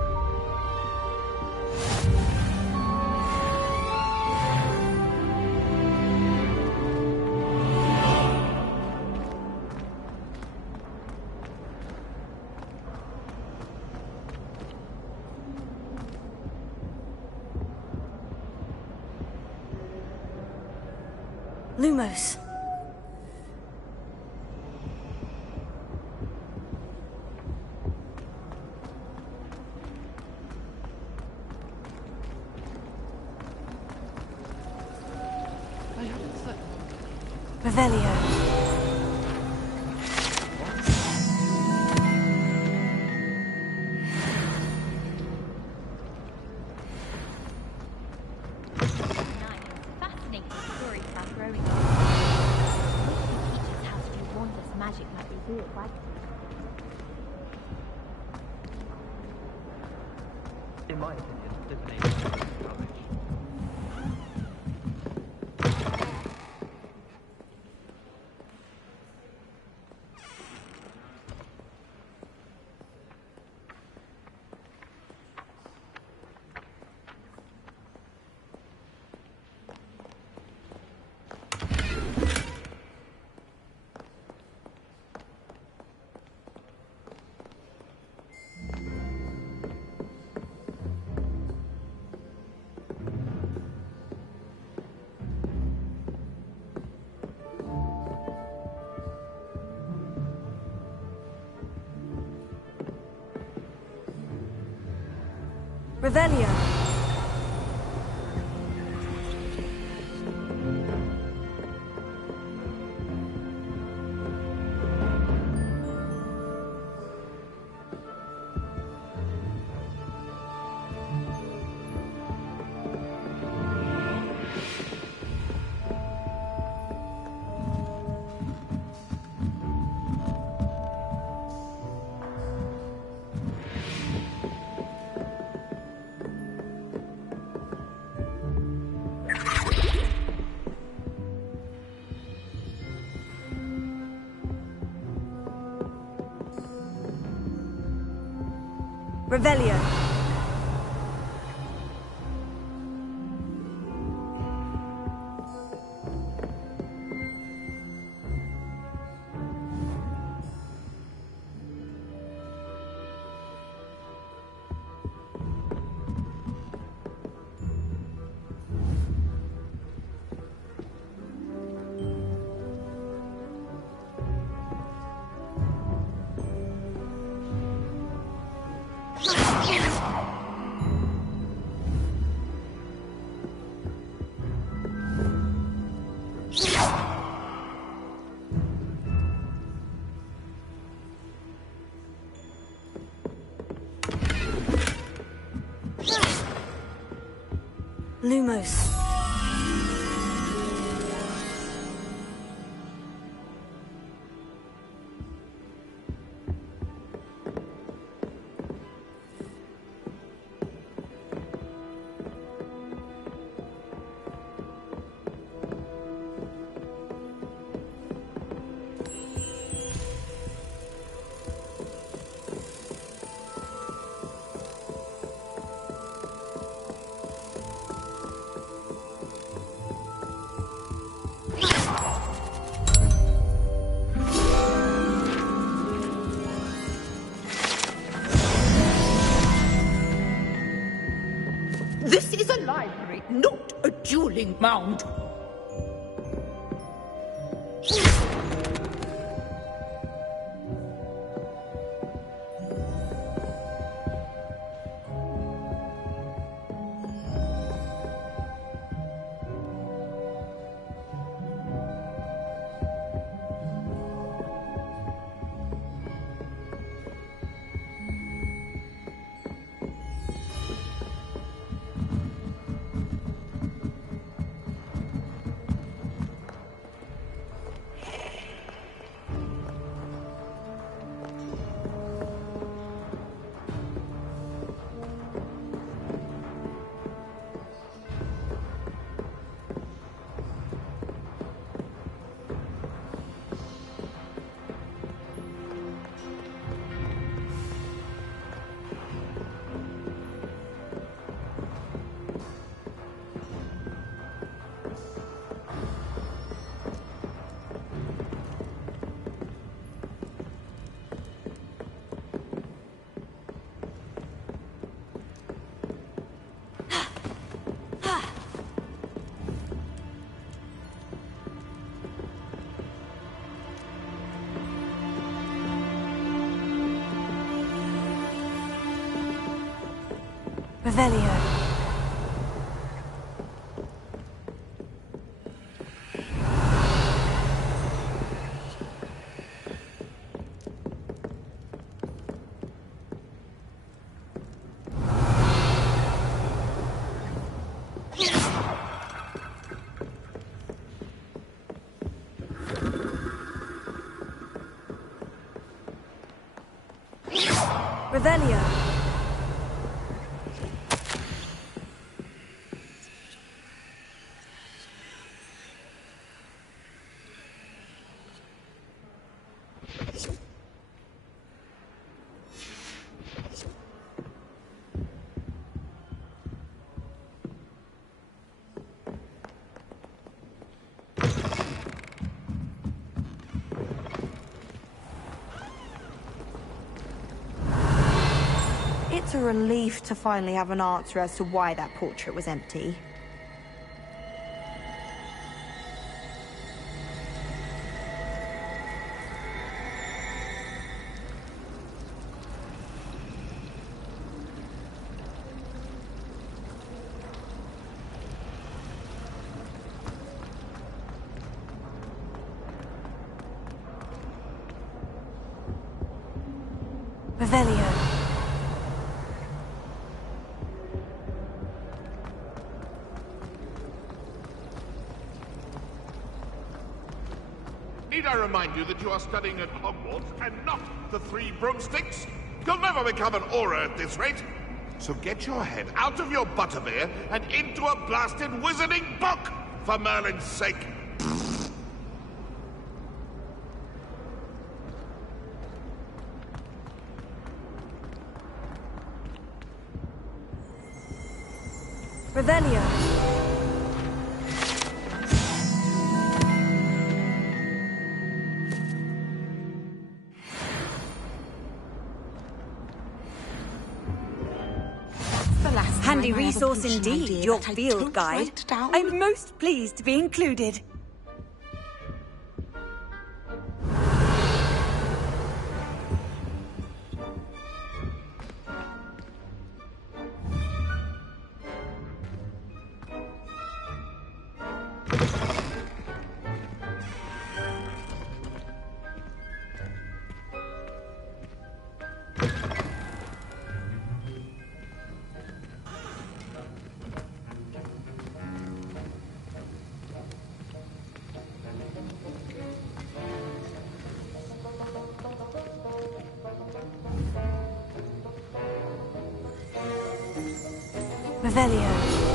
Lumos. Revelio. In my opinion, divination is rubbish. Revelio. Revelio. Lumos. This is a library, not a dueling mound. Revelio. Revelio. It's a relief to finally have an answer as to why that portrait was empty. Revelio. Need I remind you that you are studying at Hogwarts and not the Three Broomsticks? You'll never become an Auror at this rate. So get your head out of your butterbeer and into a blasted wizarding book, for Merlin's sake. Revelio. Handy resource indeed, your field guide. I'm most pleased to be included. Revelio.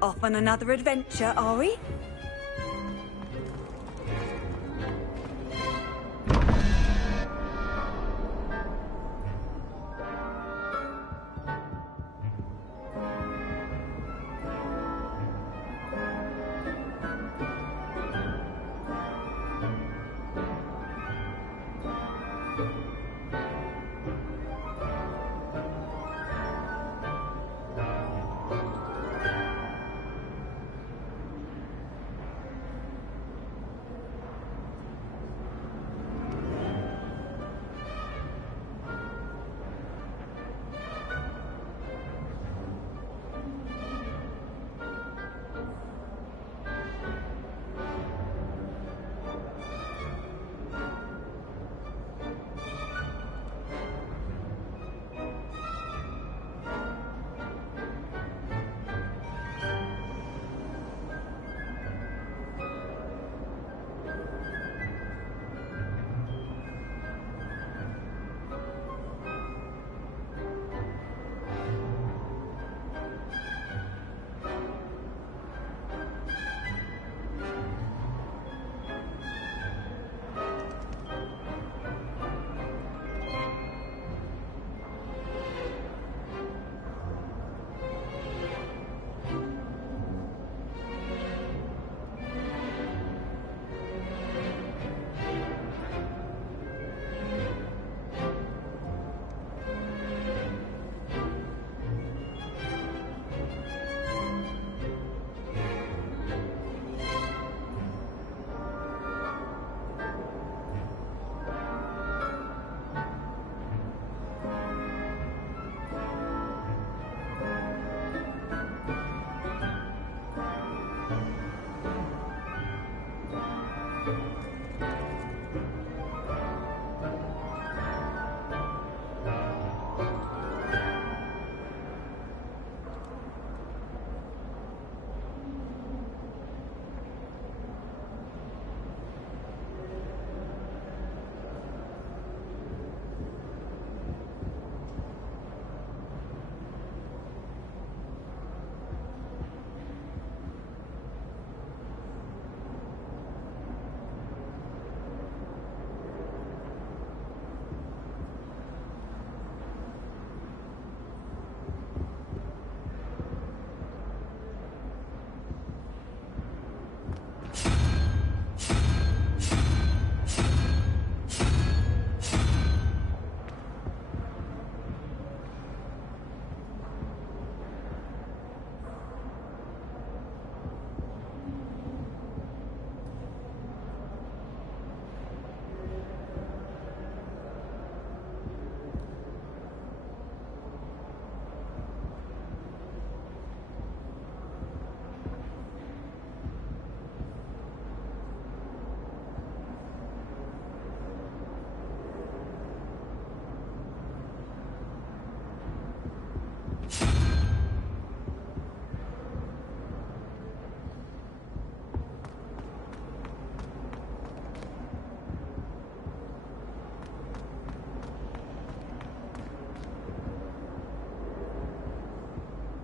Off on another adventure, are we?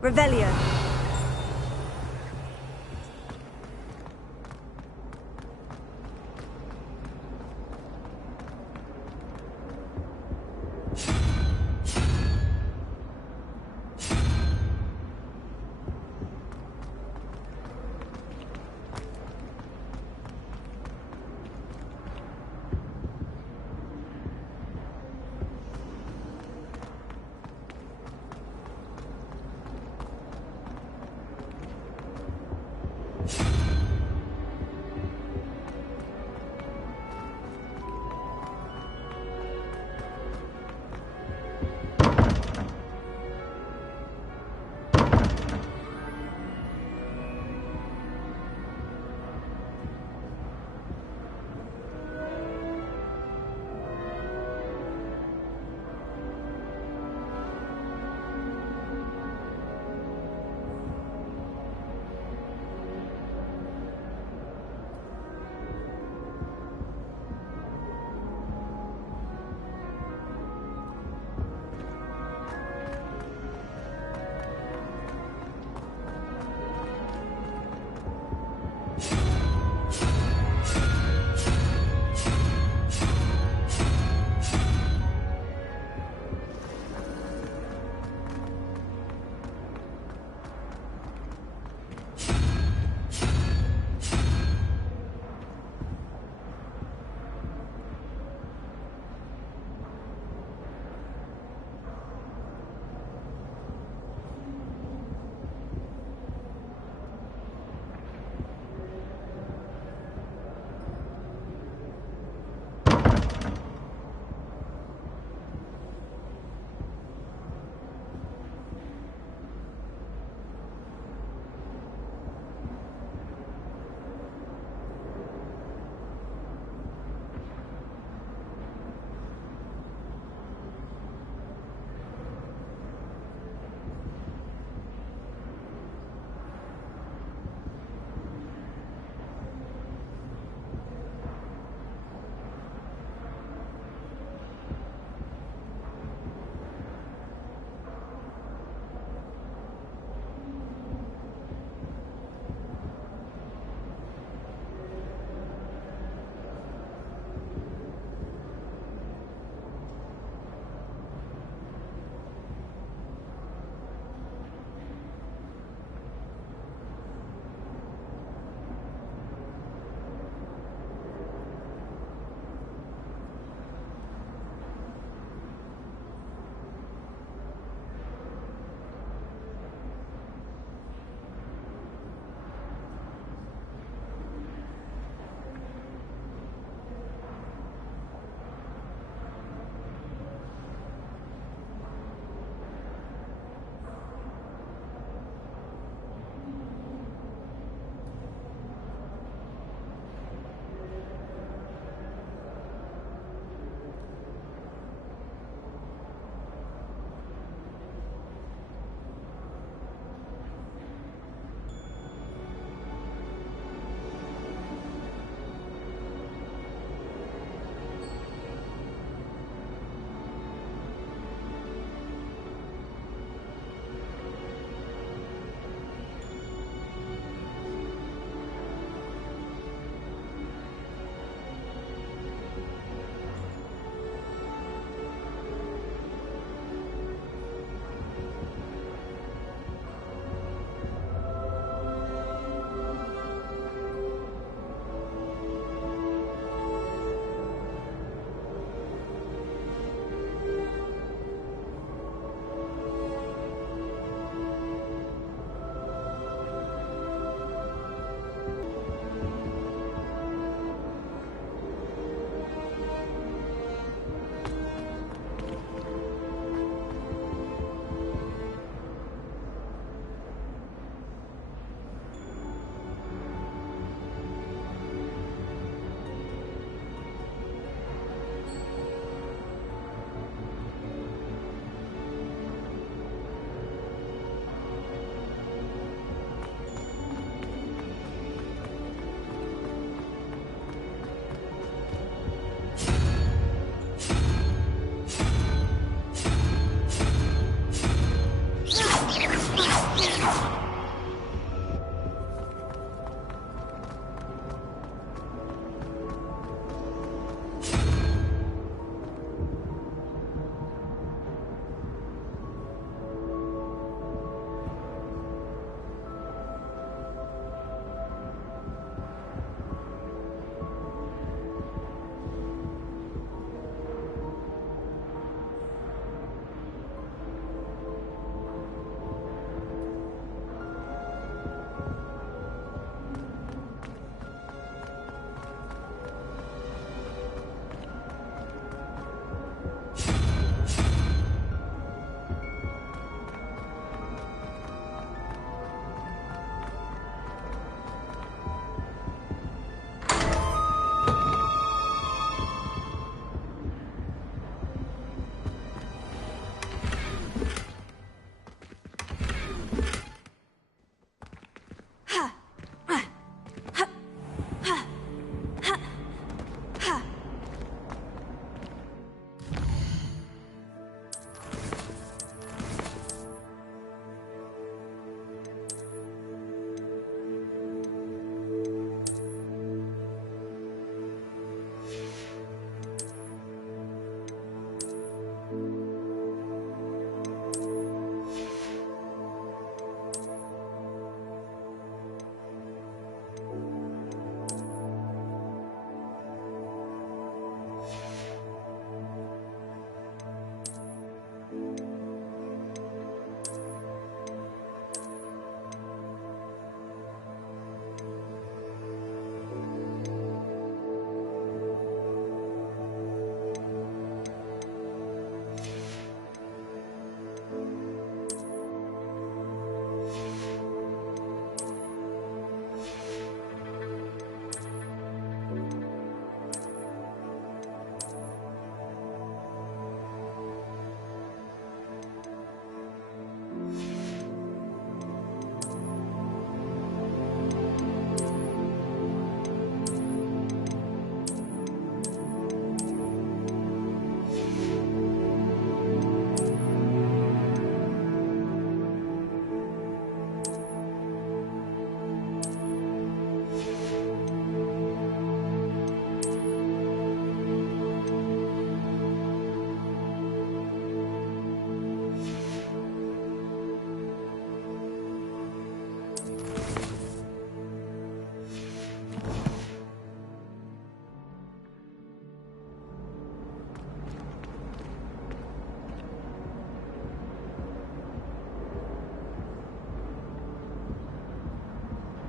Revelio.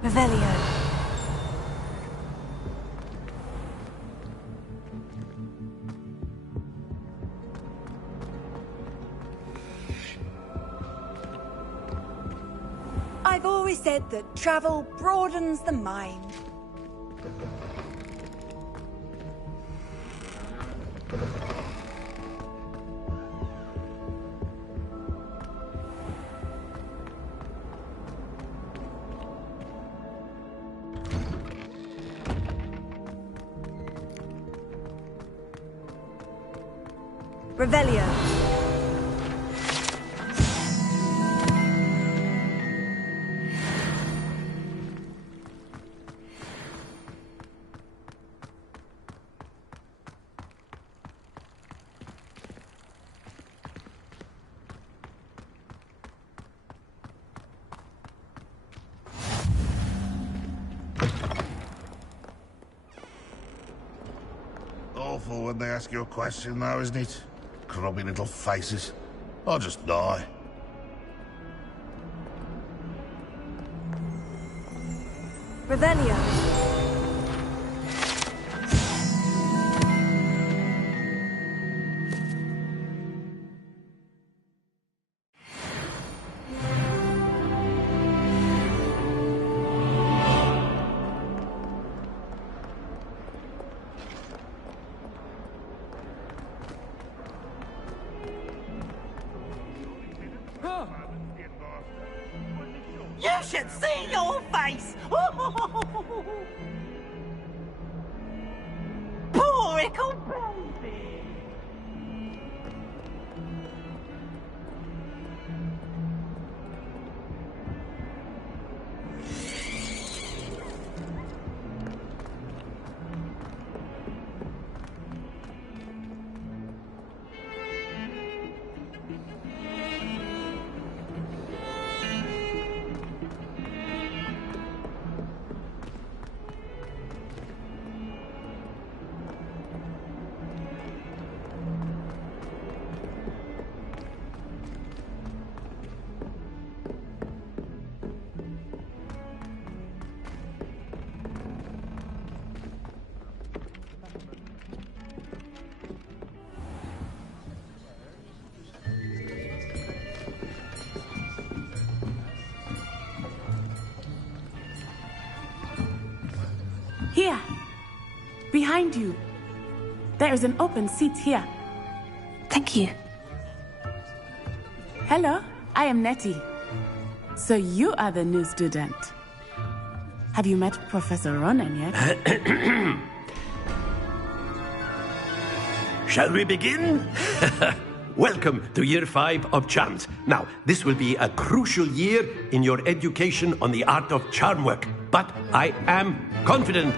Revelio. I've always said that travel broadens the mind. Revelio. Awful when they ask you a question, though, isn't it? Grubby little faces. I'll just die. Revelio. You should see your face! Poor ickle baby! Here, behind you. There is an open seat here. Thank you. Hello, I am Nettie. So you are the new student. Have you met Professor Ronan yet? Shall we begin? Welcome to Year 5 of Charms. Now, this will be a crucial year in your education on the art of charm work. But I am confident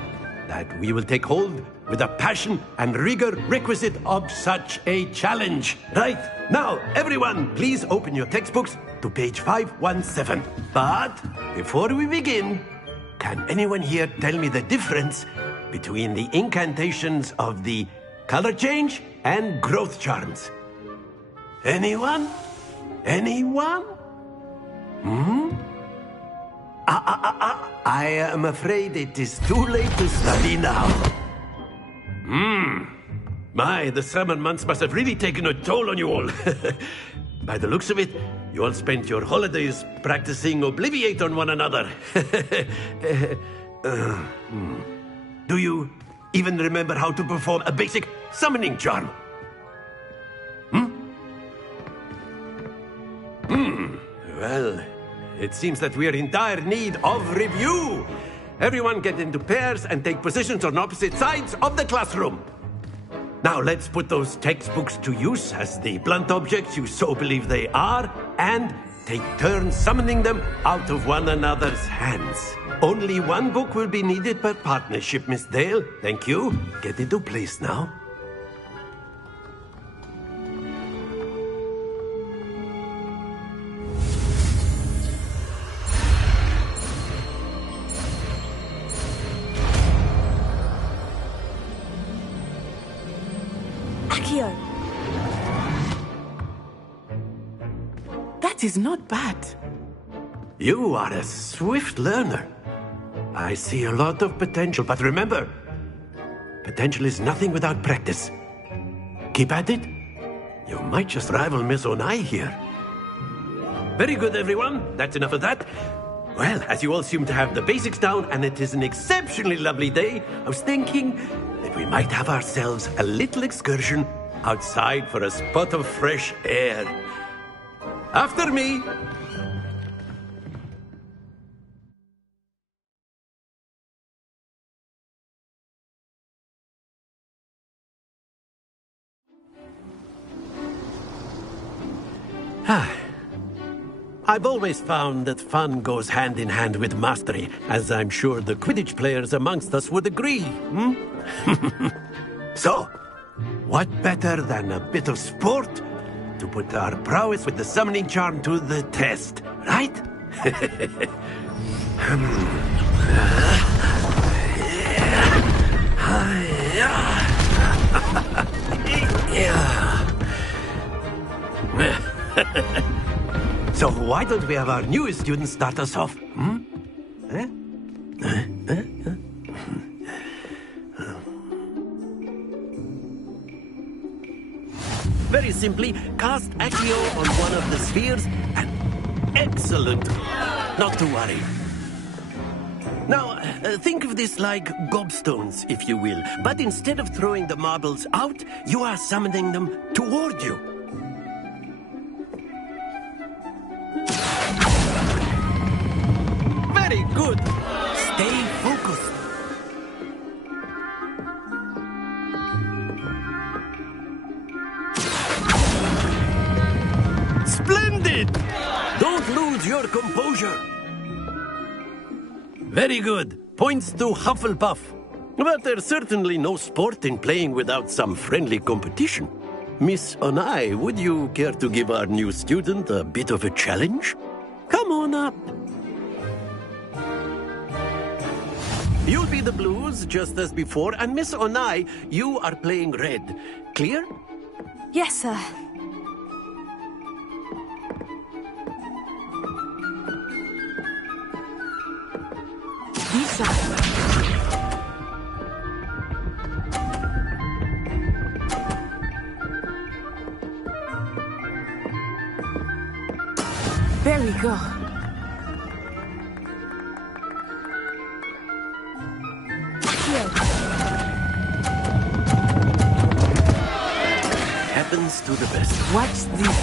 that we will take hold with the passion and rigor requisite of such a challenge. Right, now, everyone, please open your textbooks to page 517. But before we begin, can anyone here tell me the difference between the incantations of the color change and growth charms? Anyone? Anyone? I am afraid it is too late to study now. My, the summer months must have really taken a toll on you all. By the looks of it, you all spent your holidays practicing Obliviate on one another. Do you even remember how to perform a basic summoning charm? Well, it seems that we are in dire need of review. Everyone get into pairs and take positions on opposite sides of the classroom. Now let's put those textbooks to use as the blunt objects you so believe they are, and take turns summoning them out of one another's hands. Only one book will be needed per partnership, Miss Dale. Thank you. Get into place now. That is not bad. You are a swift learner. I see a lot of potential, but remember, potential is nothing without practice. Keep at it. You might just rival Miss Onai here. Very good, everyone. That's enough of that. Well, as you all seem to have the basics down, and it is an exceptionally lovely day, I was thinking that we might have ourselves a little excursion outside for a spot of fresh air. After me. I've always found that fun goes hand in hand with mastery, as I'm sure the Quidditch players amongst us would agree. So, what better than a bit of sport to put our prowess with the summoning charm to the test, right? So why don't we have our newest student start us off? Very simply, cast Accio on one of the spheres and... Excellent! Not to worry. Now, think of this like gobstones, if you will. But instead of throwing the marbles out, you are summoning them toward you. Very good. Stay focused. Splendid! Don't lose your composure. Very good. Points to Hufflepuff. But there's certainly no sport in playing without some friendly competition. Miss Onai, would you care to give our new student a bit of a challenge? Come on up. You'll be the blues, just as before, and Miss Onai, you are playing red. Clear? Yes, sir. Lisa. There we go. Happens to the best. Watch this.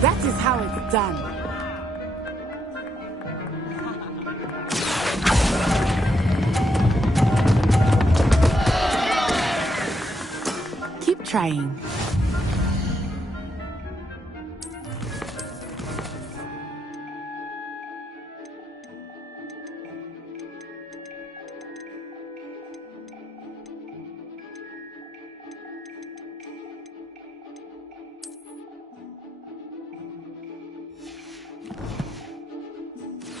That is how it's done. Keep trying.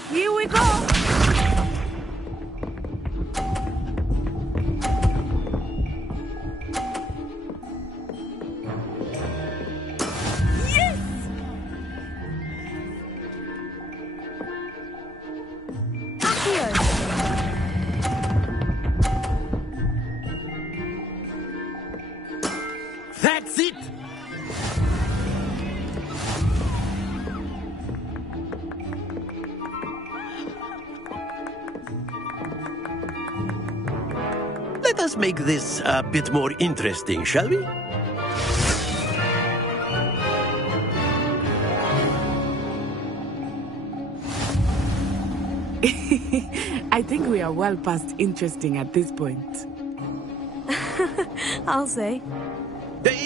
Here we go! Yes! Accio! That's it! Let us make this a bit more interesting, shall we? I think we are well past interesting at this point. I'll say.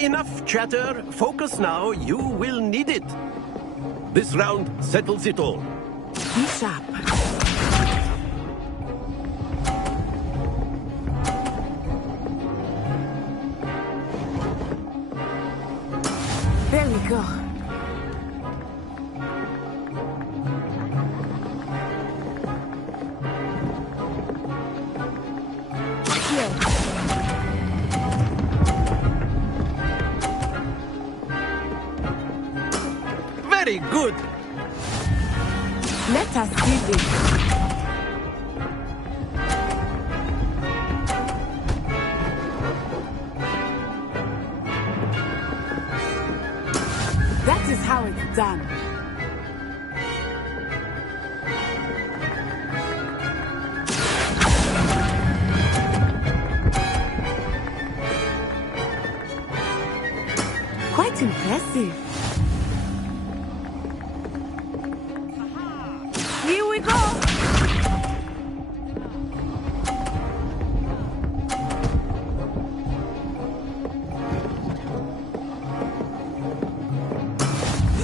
Enough chatter. Focus now. You will need it. This round settles it all. Be sharp. There we go. Very good. Let us see this. That is how it's done. Quite impressive. Here we go.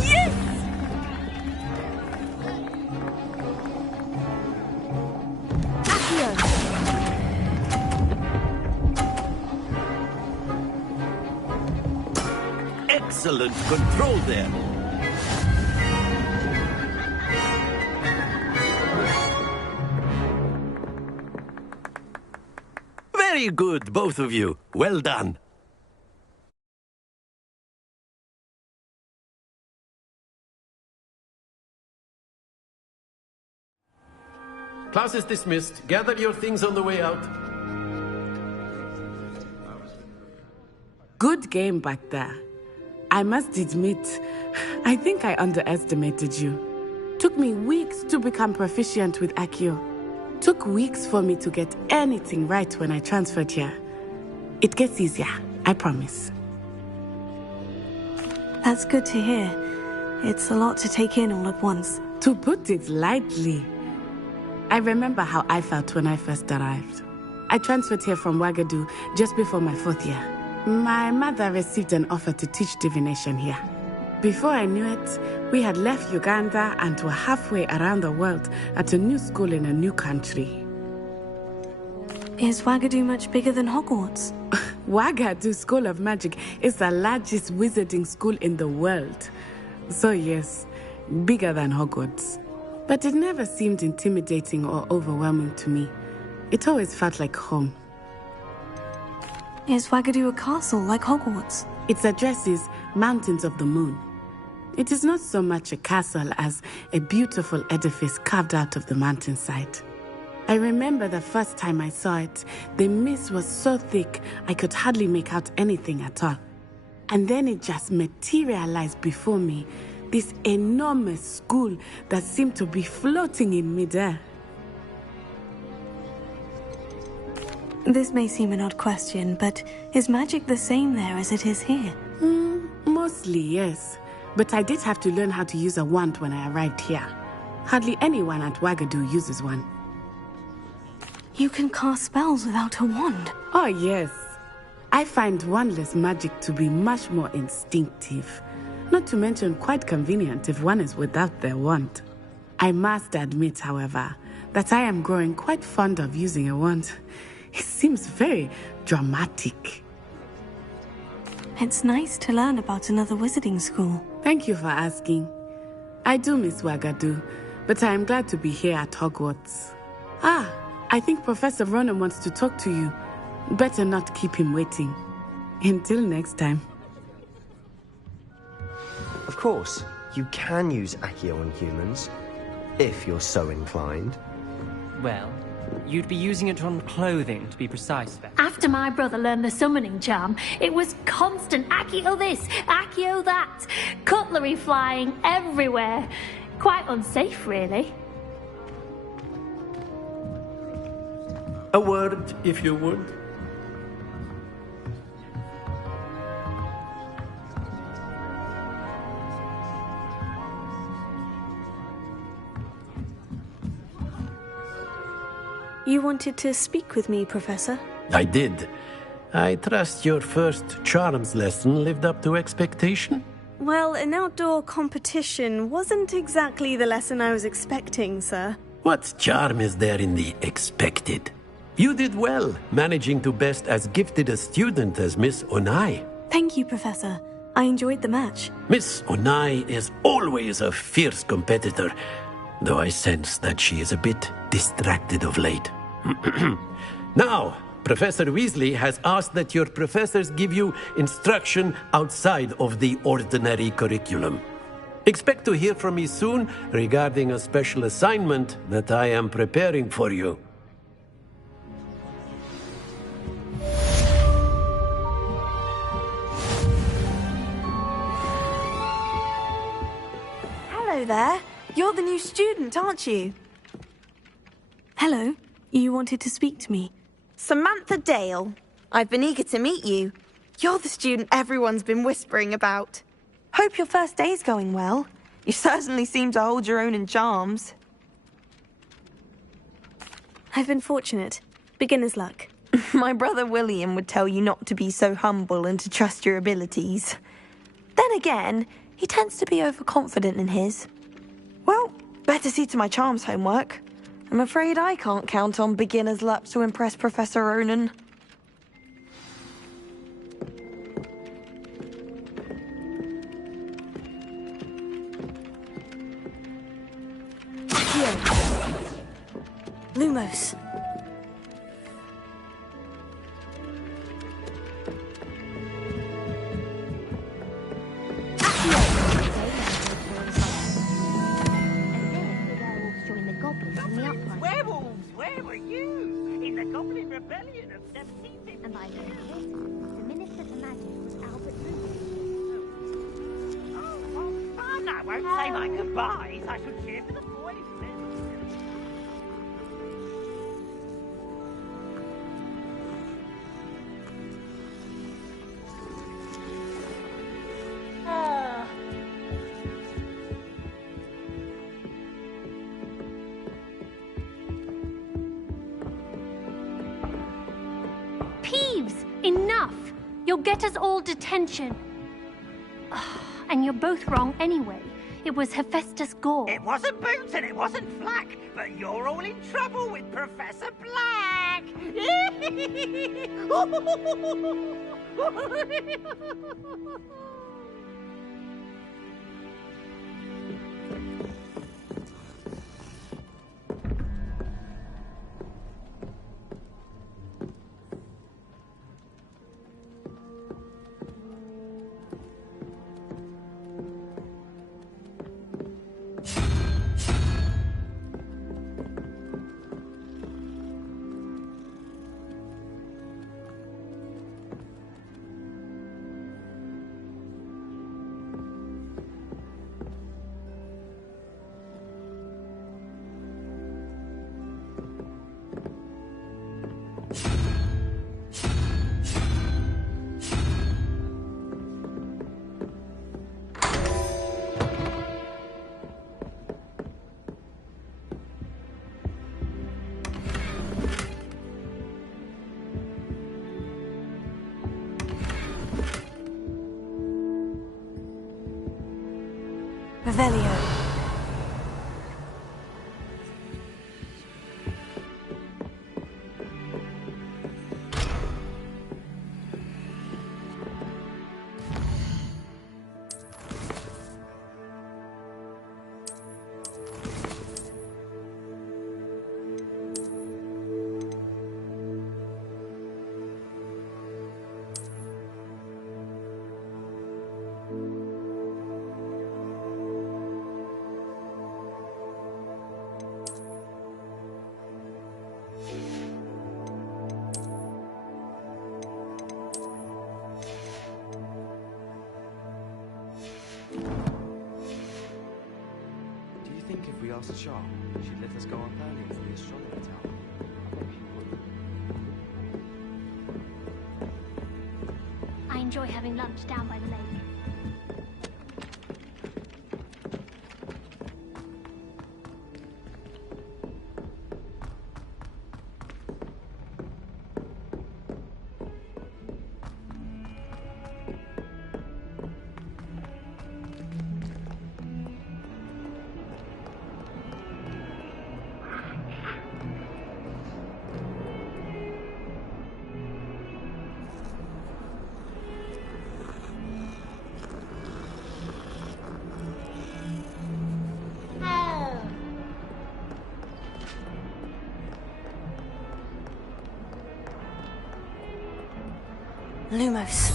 Yes! Accio. Excellent control there. Very good, both of you. Well done. Class is dismissed. Gather your things on the way out. Good game back there. I must admit, I think I underestimated you. Took me weeks to become proficient with Accio. Took weeks for me to get anything right when I transferred here. It gets easier, I promise. That's good to hear. It's a lot to take in all at once. To put it lightly. I remember how I felt when I first arrived. I transferred here from Wagadu just before my 4th year. My mother received an offer to teach divination here. Before I knew it, we had left Uganda and were halfway around the world at a new school in a new country. Is Wagadu much bigger than Hogwarts? Wagadu School of Magic is the largest wizarding school in the world. So yes, bigger than Hogwarts. But it never seemed intimidating or overwhelming to me. It always felt like home. Is Wagadu a castle like Hogwarts? Its address is Mountains of the Moon. It is not so much a castle as a beautiful edifice carved out of the mountainside. I remember the first time I saw it, the mist was so thick I could hardly make out anything at all. And then it just materialized before me, this enormous school that seemed to be floating in midair. This may seem an odd question, but is magic the same there as it is here? Mostly, yes. But I did have to learn how to use a wand when I arrived here. Hardly anyone at Wagadu uses one. You can cast spells without a wand? Oh, yes. I find wandless magic to be much more instinctive. Not to mention quite convenient if one is without their wand. I must admit, however, that I am growing quite fond of using a wand. It seems very dramatic. It's nice to learn about another wizarding school. Thank you for asking. I do miss Wagadu, but I am glad to be here at Hogwarts. I think Professor Ronan wants to talk to you. Better not keep him waiting. Until next time. Of course, you can use Accio on humans, if you're so inclined. Well, you'd be using it on clothing, to be precise, Beth. After my brother learned the summoning charm, it was constant Accio this, Accio that, cutlery flying everywhere. Quite unsafe, really. A word, if you would. You wanted to speak with me, Professor? I did. I trust your first charms lesson lived up to expectation? Well, an outdoor competition wasn't exactly the lesson I was expecting, sir. What charm is there in the expected? You did well, managing to best as gifted a student as Miss Onai. Thank you, Professor. I enjoyed the match. Miss Onai is always a fierce competitor, though I sense that she is a bit distracted of late. Now, Professor Weasley has asked that your professors give you instruction outside of the ordinary curriculum. Expect to hear from me soon regarding a special assignment that I am preparing for you. Hello there. You're the new student, aren't you? Hello. You wanted to speak to me? Samantha Dale. I've been eager to meet you. You're the student everyone's been whispering about. Hope your first day's going well. You certainly seem to hold your own in charms. I've been fortunate. Beginner's luck. My brother William would tell you not to be so humble and to trust your abilities. Then again, he tends to be overconfident in his. Well, better see to my charms homework. I'm afraid I can't count on beginner's luck to impress Professor Ronan. Lumos. Werewolves, where were you? In the Goblin Rebellion of 1750. And I the Minister for Magic was Albert Oh, well, fun. I won't say my goodbyes. I shall cheer for the boys. Enough! You'll get us all detention. And you're both wrong anyway. It was Hephaestus Gore. It wasn't Boots and it wasn't Flack, but you're all in trouble with Professor Black! Revelio. If we asked Sharp, she'd let us go up earlier to the astronomy tower. I bet she would. I enjoy having lunch down by the lake. Lumos.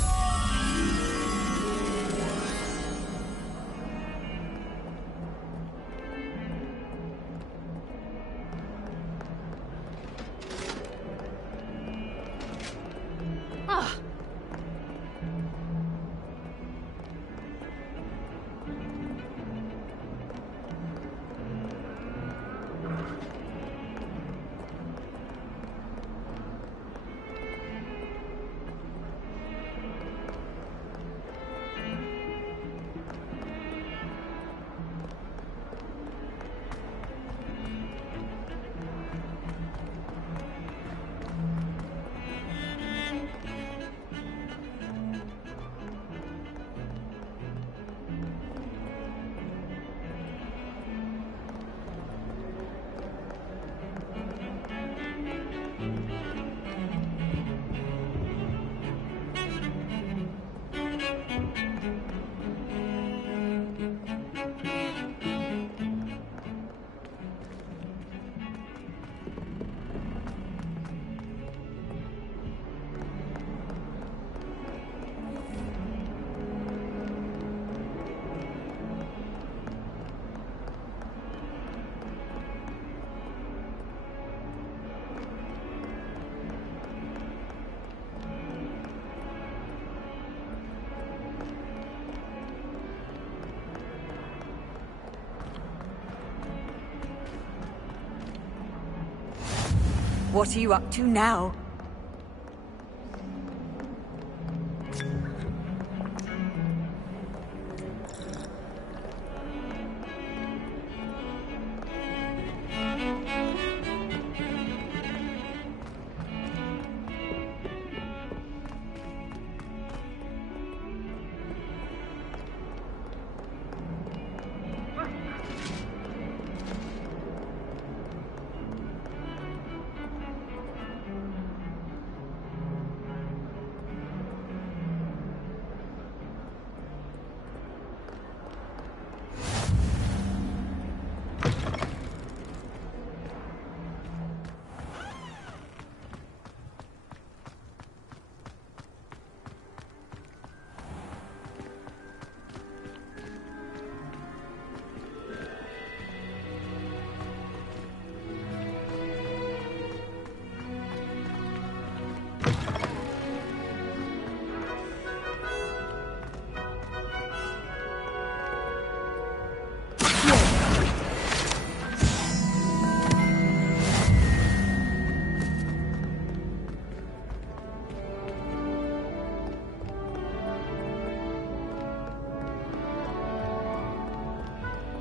What are you up to now?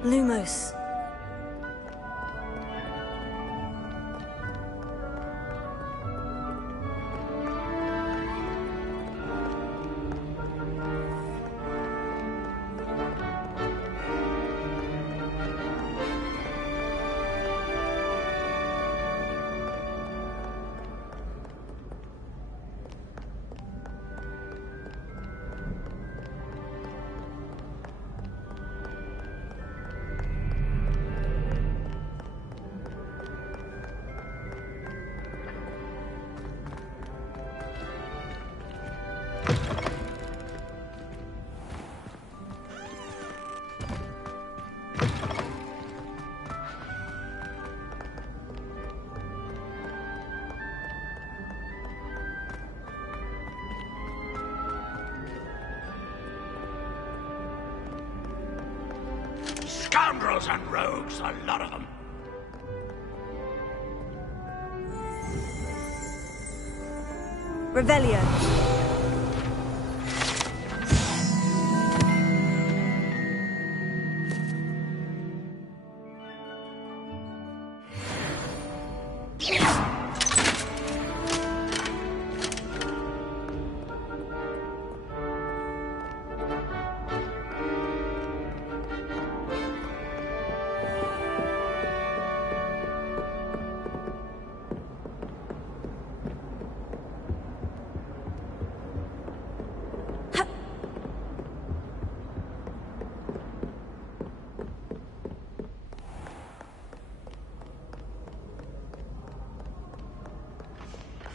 Lumos. Scoundrels and rogues, a lot of them. Revelio.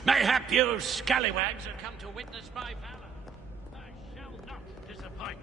Mayhap you scallywags have come to witness my valor. I shall not disappoint.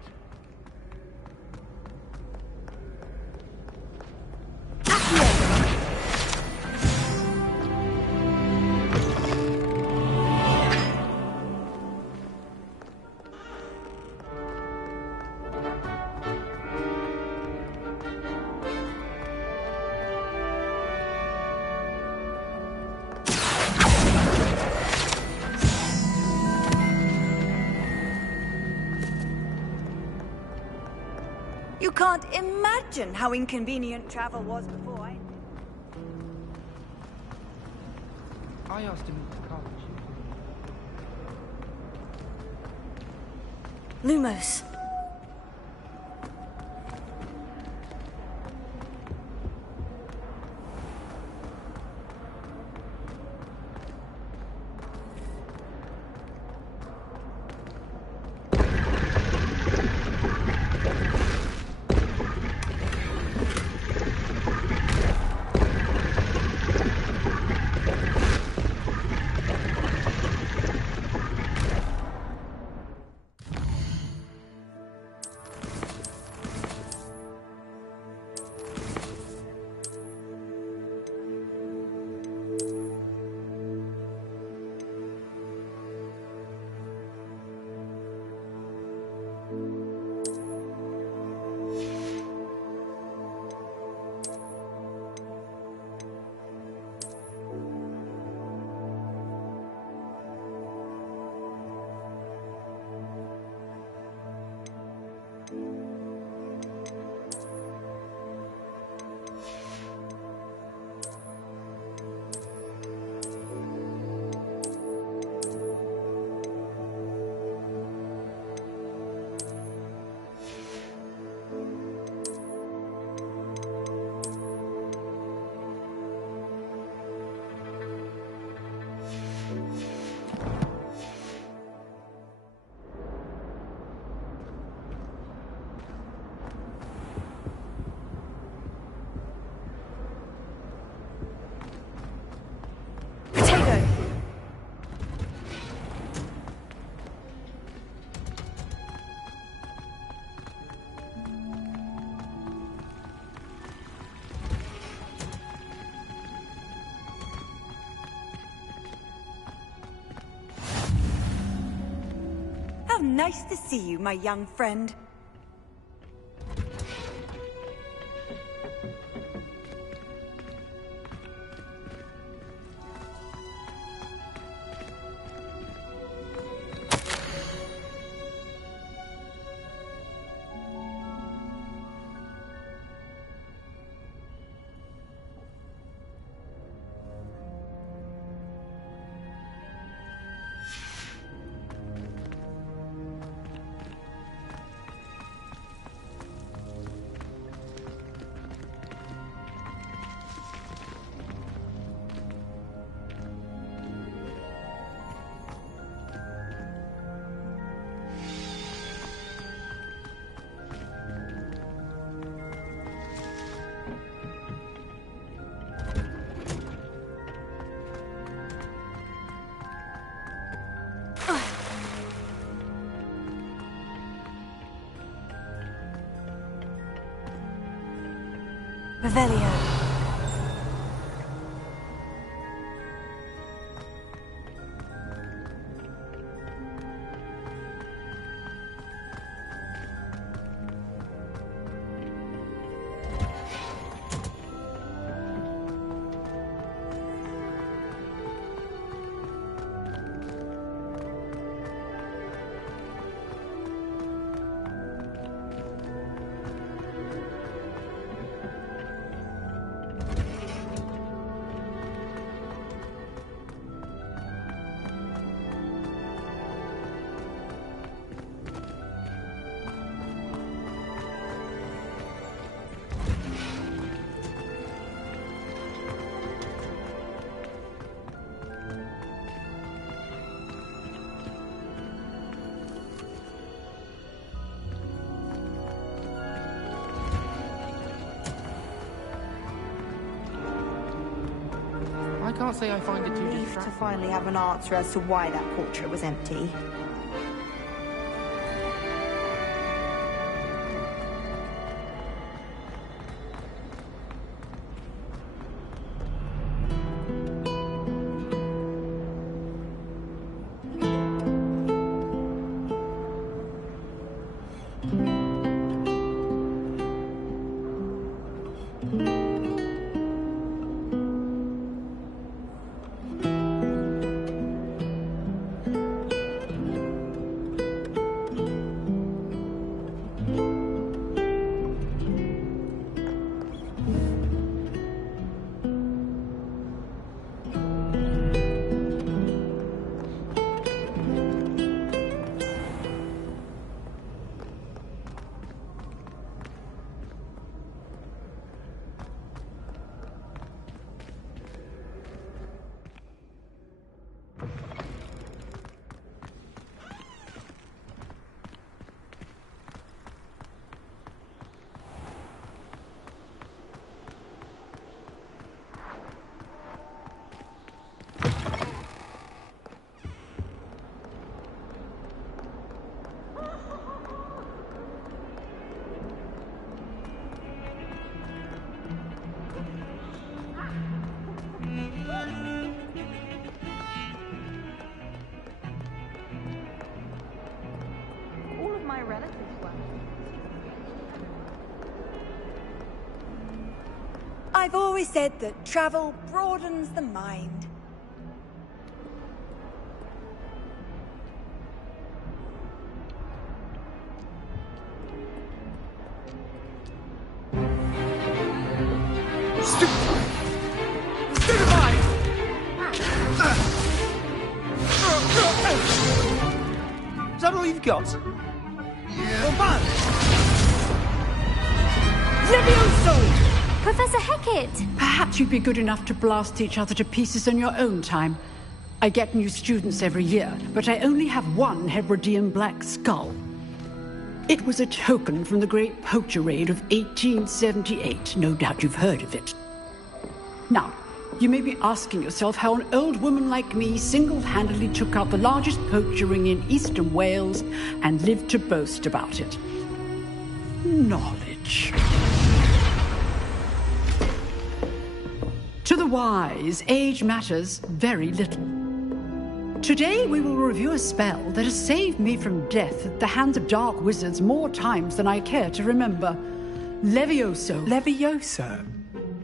You can't imagine how inconvenient travel was before I asked him to college. Lumos. Nice to see you, my young friend. Revelio. I can't say I find it too relieved to finally have an answer as to why that portrait was empty. I've always said that travel broadens the mind. Is that all you've got? Yeah. Levioso! Professor Hecat! Perhaps you'd be good enough to blast each other to pieces in your own time. I get new students every year, but I only have one Hebridean black skull. It was a token from the Great Poacher Raid of 1878. No doubt you've heard of it. Now, you may be asking yourself how an old woman like me single-handedly took out the largest poacher ring in eastern Wales and lived to boast about it. Knowledge. To the wise, age matters very little. Today we will review a spell that has saved me from death at the hands of dark wizards more times than I care to remember. Levioso. Levioso?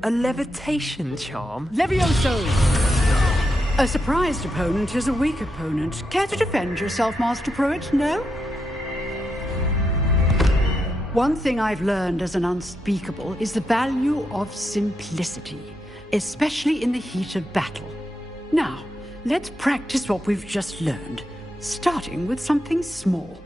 A levitation charm? Levioso! A surprised opponent is a weak opponent. Care to defend yourself, Master Pruitt? No? One thing I've learned as an unspeakable is the value of simplicity, especially in the heat of battle. Now, let's practice what we've just learned, starting with something small.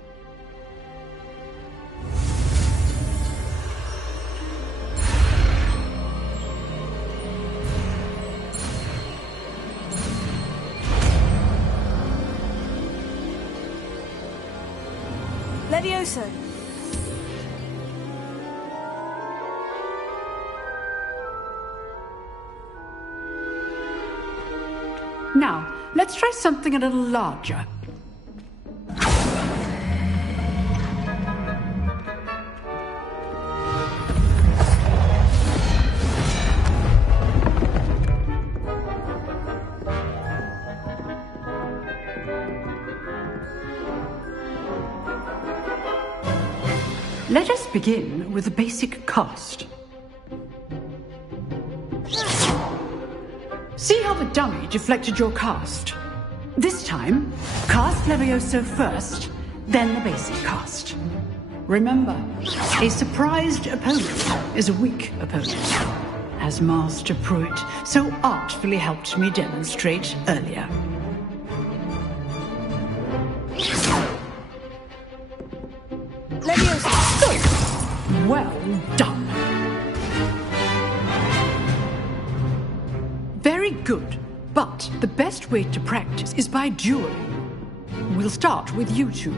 Levioso. Now, let's try something a little larger. Let us begin with the basic cast. See how the dummy deflected your cast? This time, cast Levioso first, then the basic cast. Remember, a surprised opponent is a weak opponent, as Master Pruitt so artfully helped me demonstrate earlier. Levioso. Good. Well done. Very good, but the best way to practice is by dueling. We'll start with you two.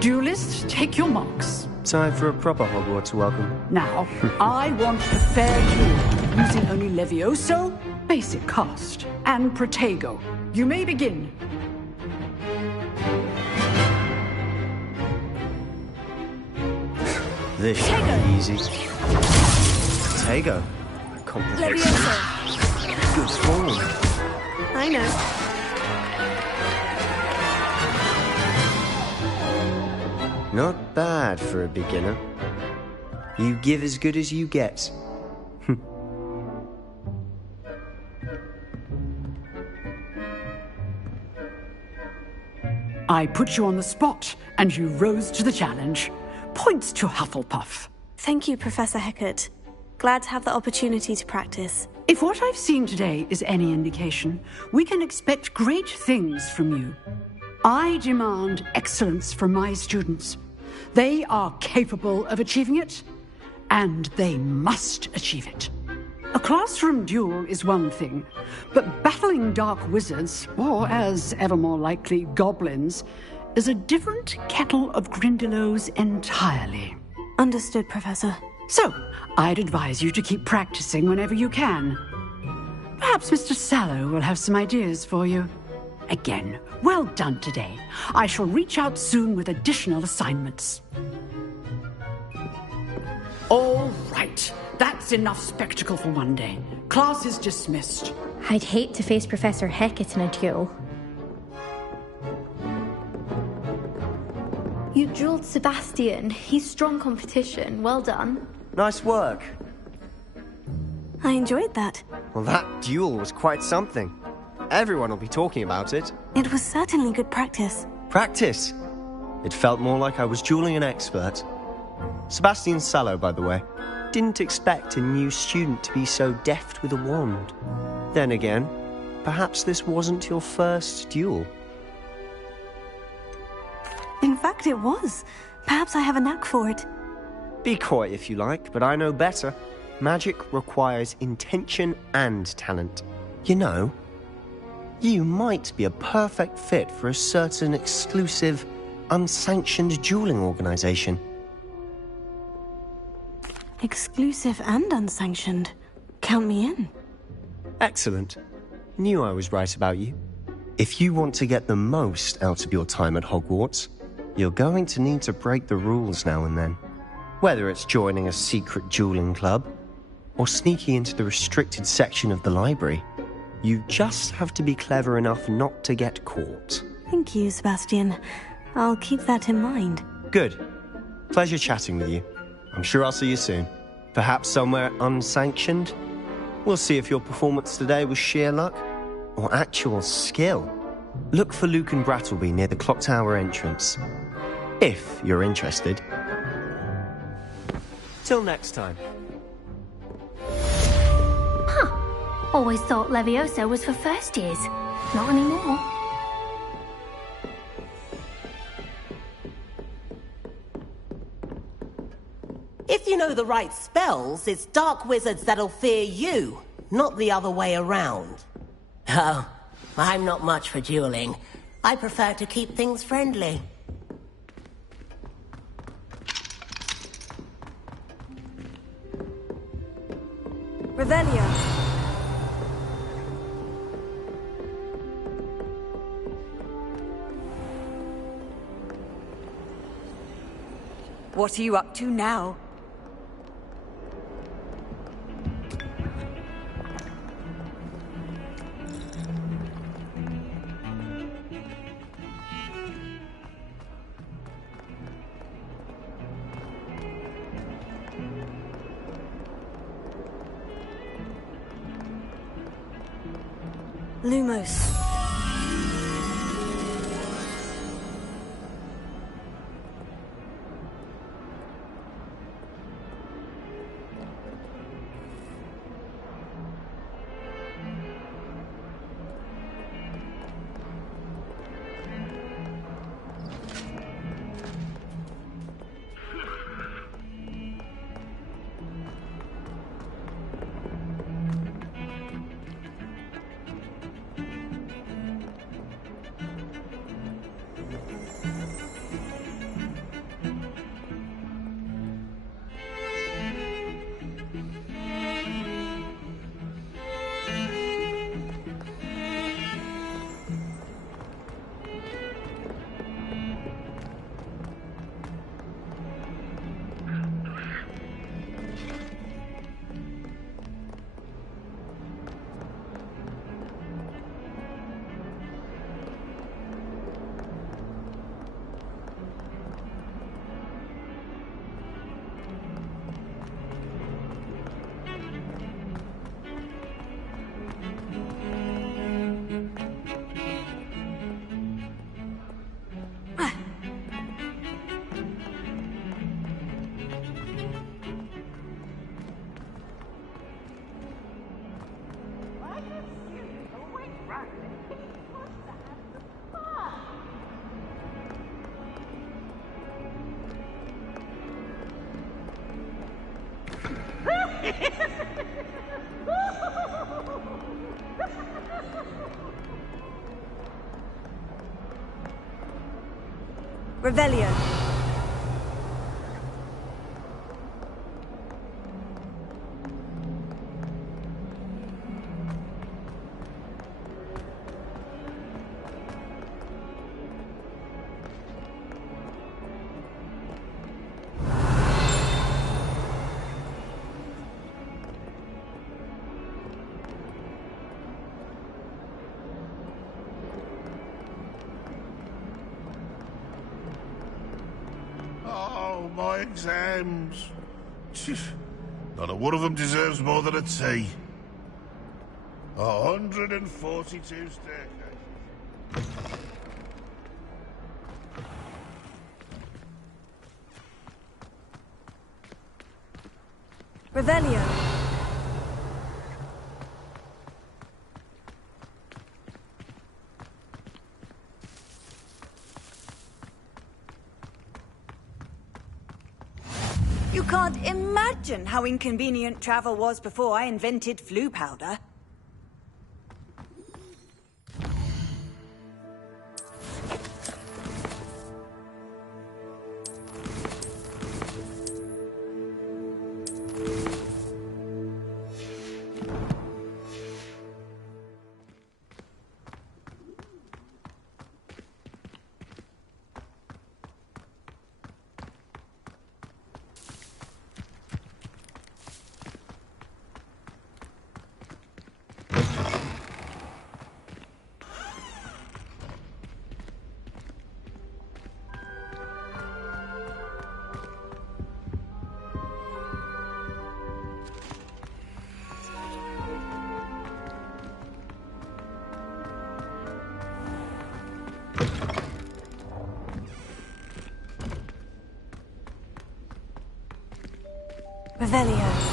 Duelists, take your marks. Time for a proper Hogwarts welcome. Now, I want a fair duel, using only Levioso, basic cast, and Protego. You may begin. This should be easy. Protego. Complicated. Levioso. Good form. I know. Not bad for a beginner. You give as good as you get. I put you on the spot, and you rose to the challenge. Points to Hufflepuff. Thank you, Professor Hecat. Glad to have the opportunity to practice. If what I've seen today is any indication, we can expect great things from you. I demand excellence from my students. They are capable of achieving it, and they must achieve it. A classroom duel is one thing, but battling dark wizards, or as ever more likely, goblins, is a different kettle of Grindylows entirely. Understood, Professor. So, I'd advise you to keep practicing whenever you can. Perhaps Mr. Sallow will have some ideas for you. Again, well done today. I shall reach out soon with additional assignments. All right. That's enough spectacle for one day. Class is dismissed. I'd hate to face Professor Hecat in a duel. You drilled Sebastian. He's strong competition. Well done. Nice work. I enjoyed that. Well, that duel was quite something. Everyone will be talking about it. It was certainly good practice. Practice? It felt more like I was dueling an expert. Sebastian Sallow, by the way. Didn't expect a new student to be so deft with a wand. Then again, perhaps this wasn't your first duel. In fact, it was. Perhaps I have a knack for it. Be coy if you like, but I know better. Magic requires intention and talent. You know, you might be a perfect fit for a certain exclusive, unsanctioned dueling organization. Exclusive and unsanctioned. Count me in. Excellent. Knew I was right about you. If you want to get the most out of your time at Hogwarts, you're going to need to break the rules now and then. Whether it's joining a secret dueling club, or sneaking into the restricted section of the library, you just have to be clever enough not to get caught. Thank you, Sebastian. I'll keep that in mind. Good. Pleasure chatting with you. I'm sure I'll see you soon. Perhaps somewhere unsanctioned? We'll see if your performance today was sheer luck or actual skill. Look for Luke and Brattleby near the clock tower entrance. If you're interested. Till next time. Huh. Always thought Levioso was for first years. Not anymore. If you know the right spells, it's dark wizards that'll fear you, not the other way around. Oh, I'm not much for dueling. I prefer to keep things friendly. Revelio. What are you up to now? Lumos. Revelio. My exams. Not a one of them deserves more than a T. 142 staircases. Revelio. You can't imagine how inconvenient travel was before I invented flu powder. Revelio.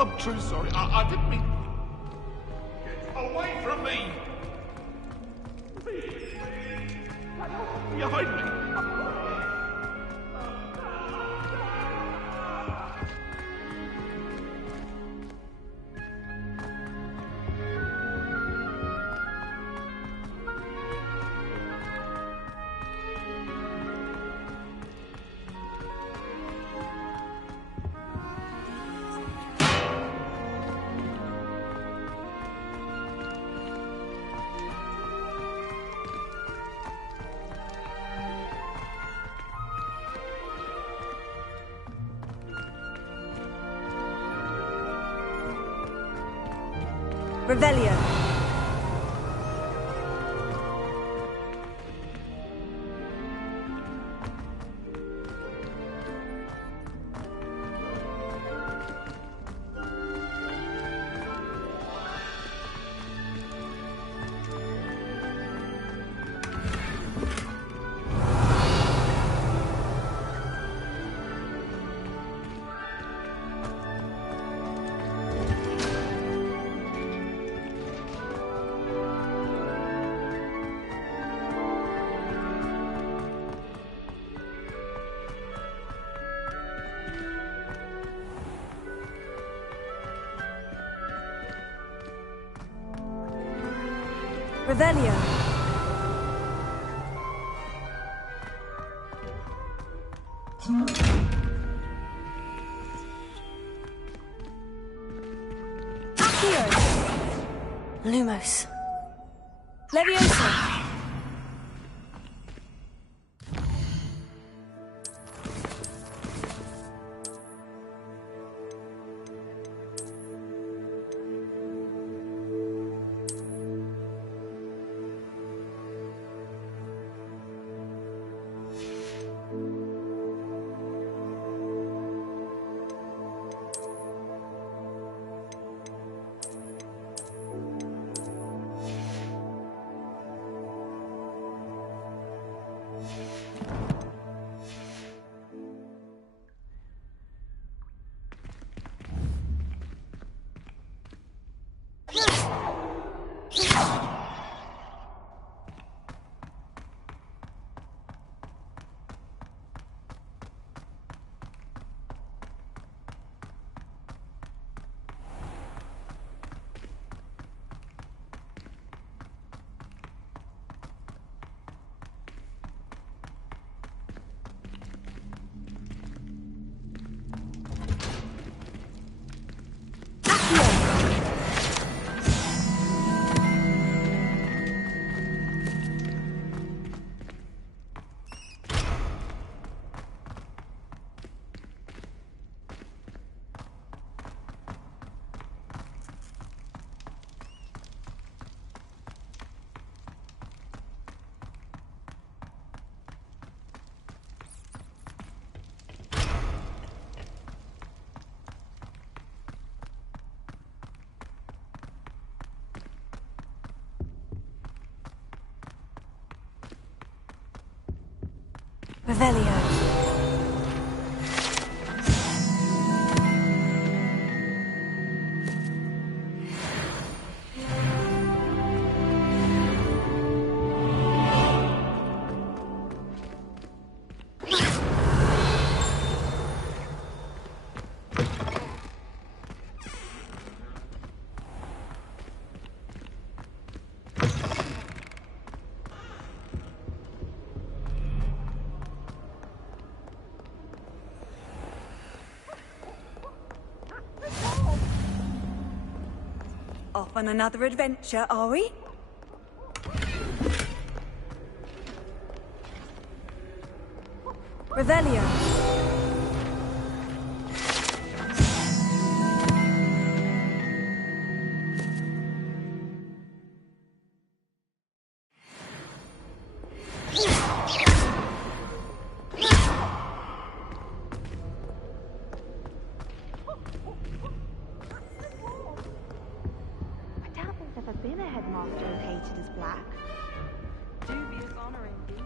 I'm true sorry. I didn't mean... Get away from me! Behind me! Revelio. Revelio. Accio. Lumos. Leviosa. Revelio. Off on another adventure, are we? Revelio. I doubt there's ever been a headmaster as hated as Black. Dubious honor indeed.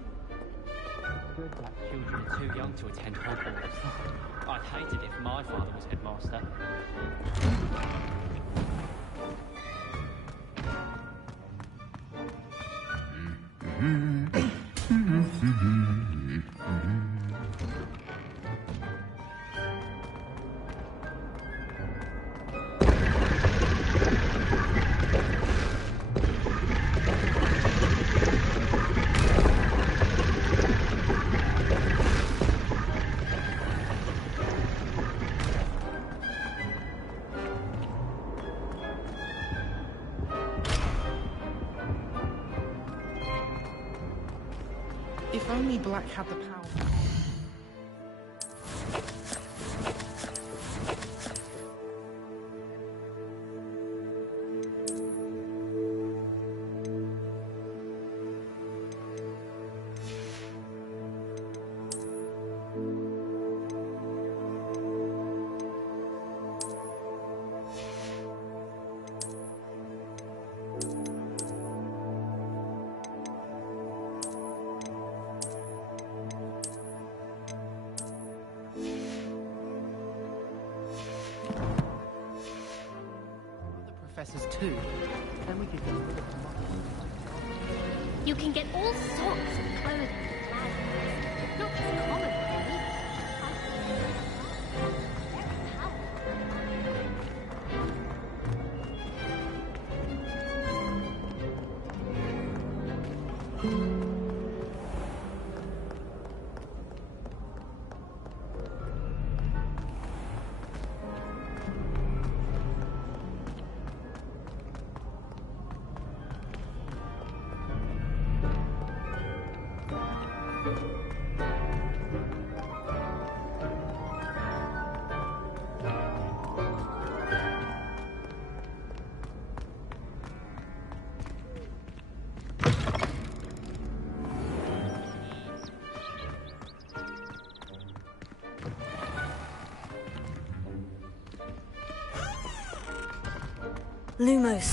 Good black children are too young to attend Hogwarts. I'd hate it if my father was headmaster. If only Black had the power. Professors too. Then we could get rid of them. You can get all sorts of clothing and flowers. Not just common, really. Lumos.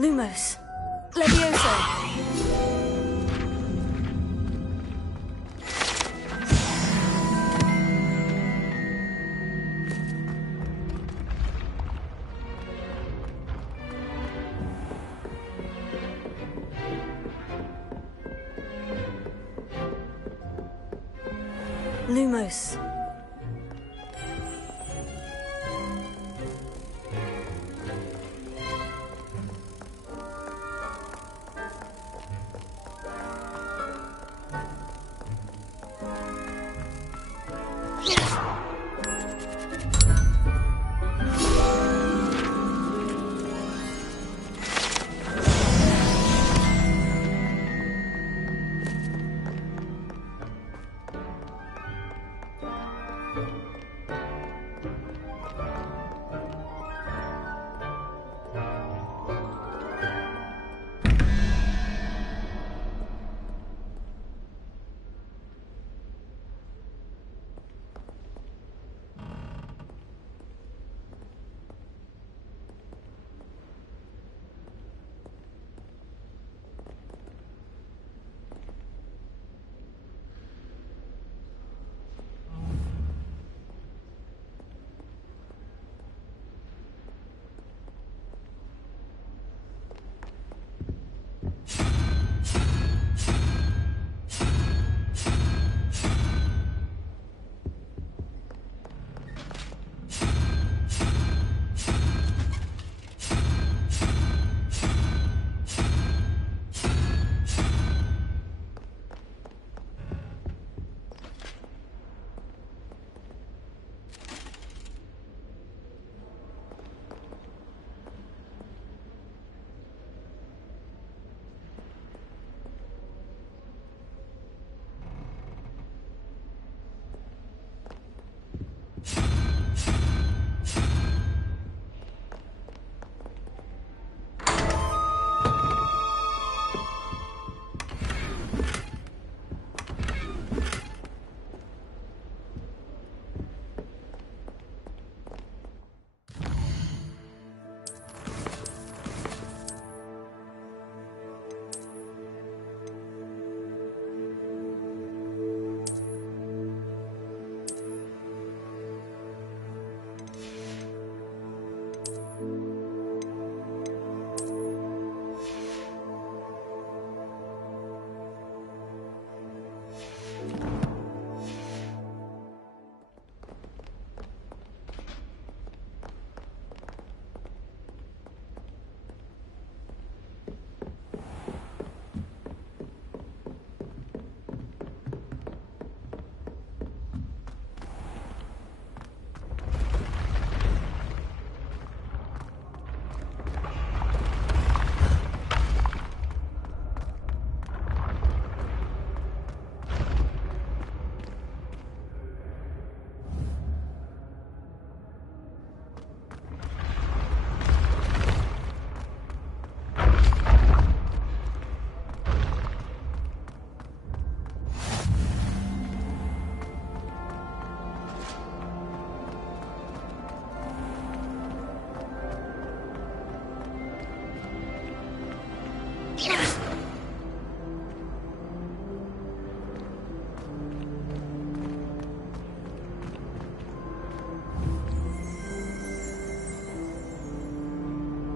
Lumos. Levioso. Lumos.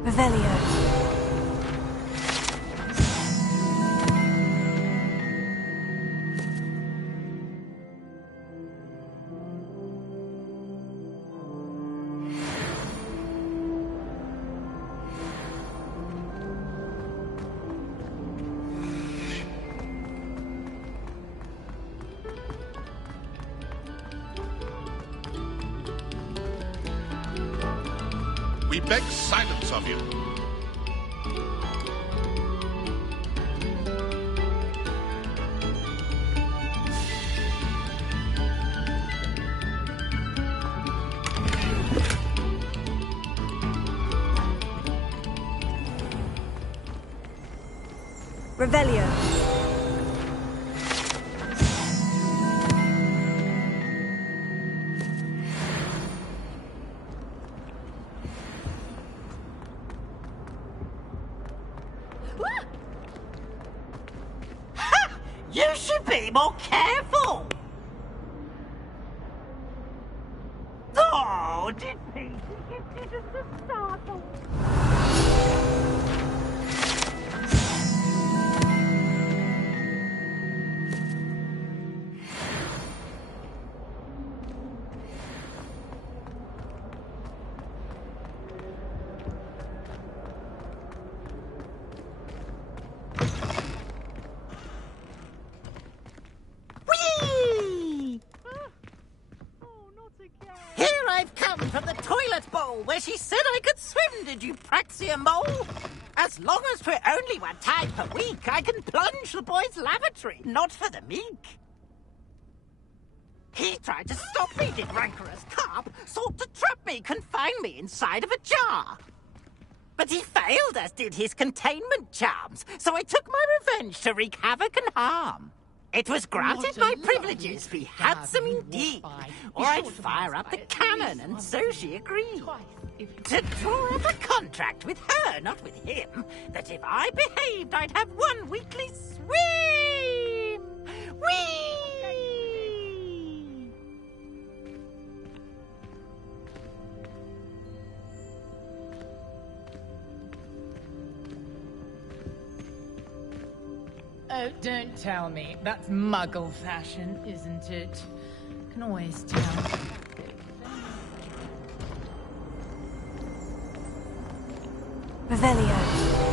Revelio. We beg silence of you. Revelio. You should be more careful! Oh, did Peter give you just a startle? Here I've come from the toilet bowl where she said I could swim, did you praxia mole? As long as for only 1 time per week, I can plunge the boy's lavatory, not for the meek. He tried to stop me, did rancorous carp, sought to trap me, confine me inside of a jar. But he failed, as did his containment charms, so I took my revenge to wreak havoc and harm. It was granted my privileges be handsome indeed, or I'd fire up the cannon, and so she agreed. To draw up a contract with her, not with him, that if I behaved, I'd have 1 weekly swim! Whee! Oh, don't tell me. That's muggle fashion, isn't it? Can always tell. Revelio.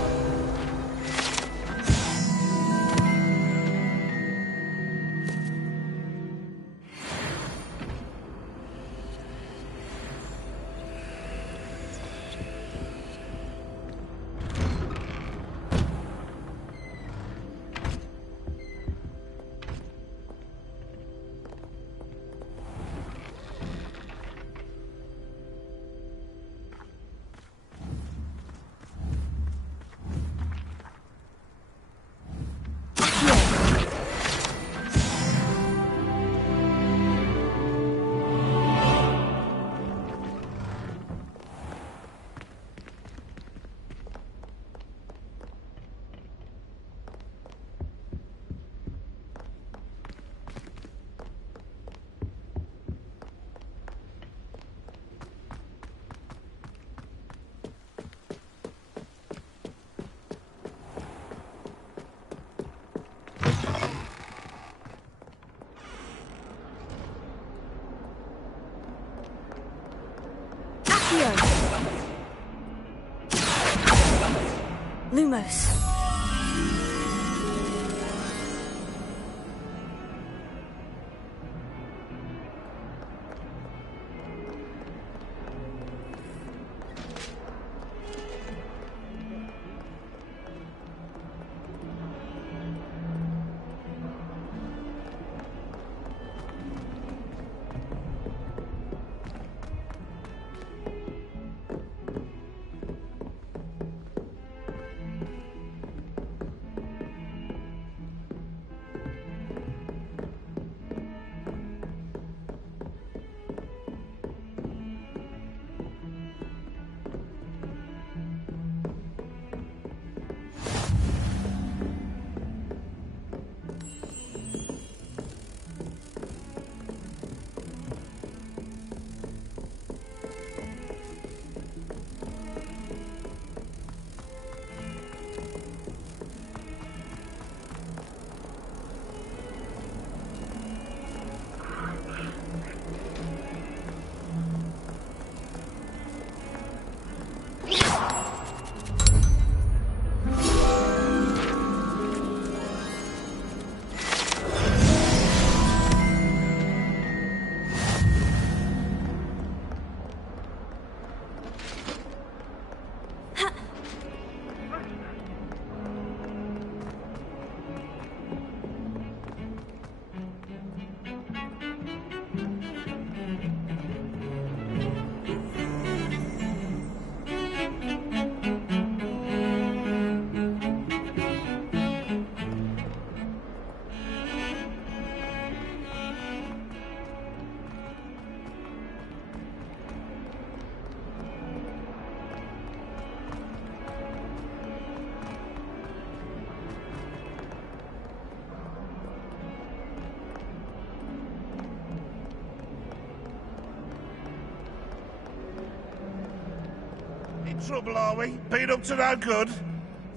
trouble, are we? Been up to no good?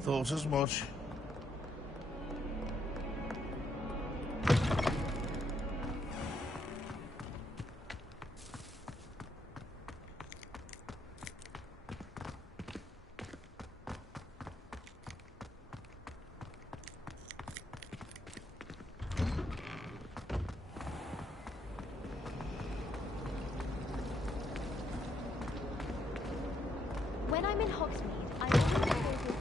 Thought as much. When I'm in Hogsmeade, I always go to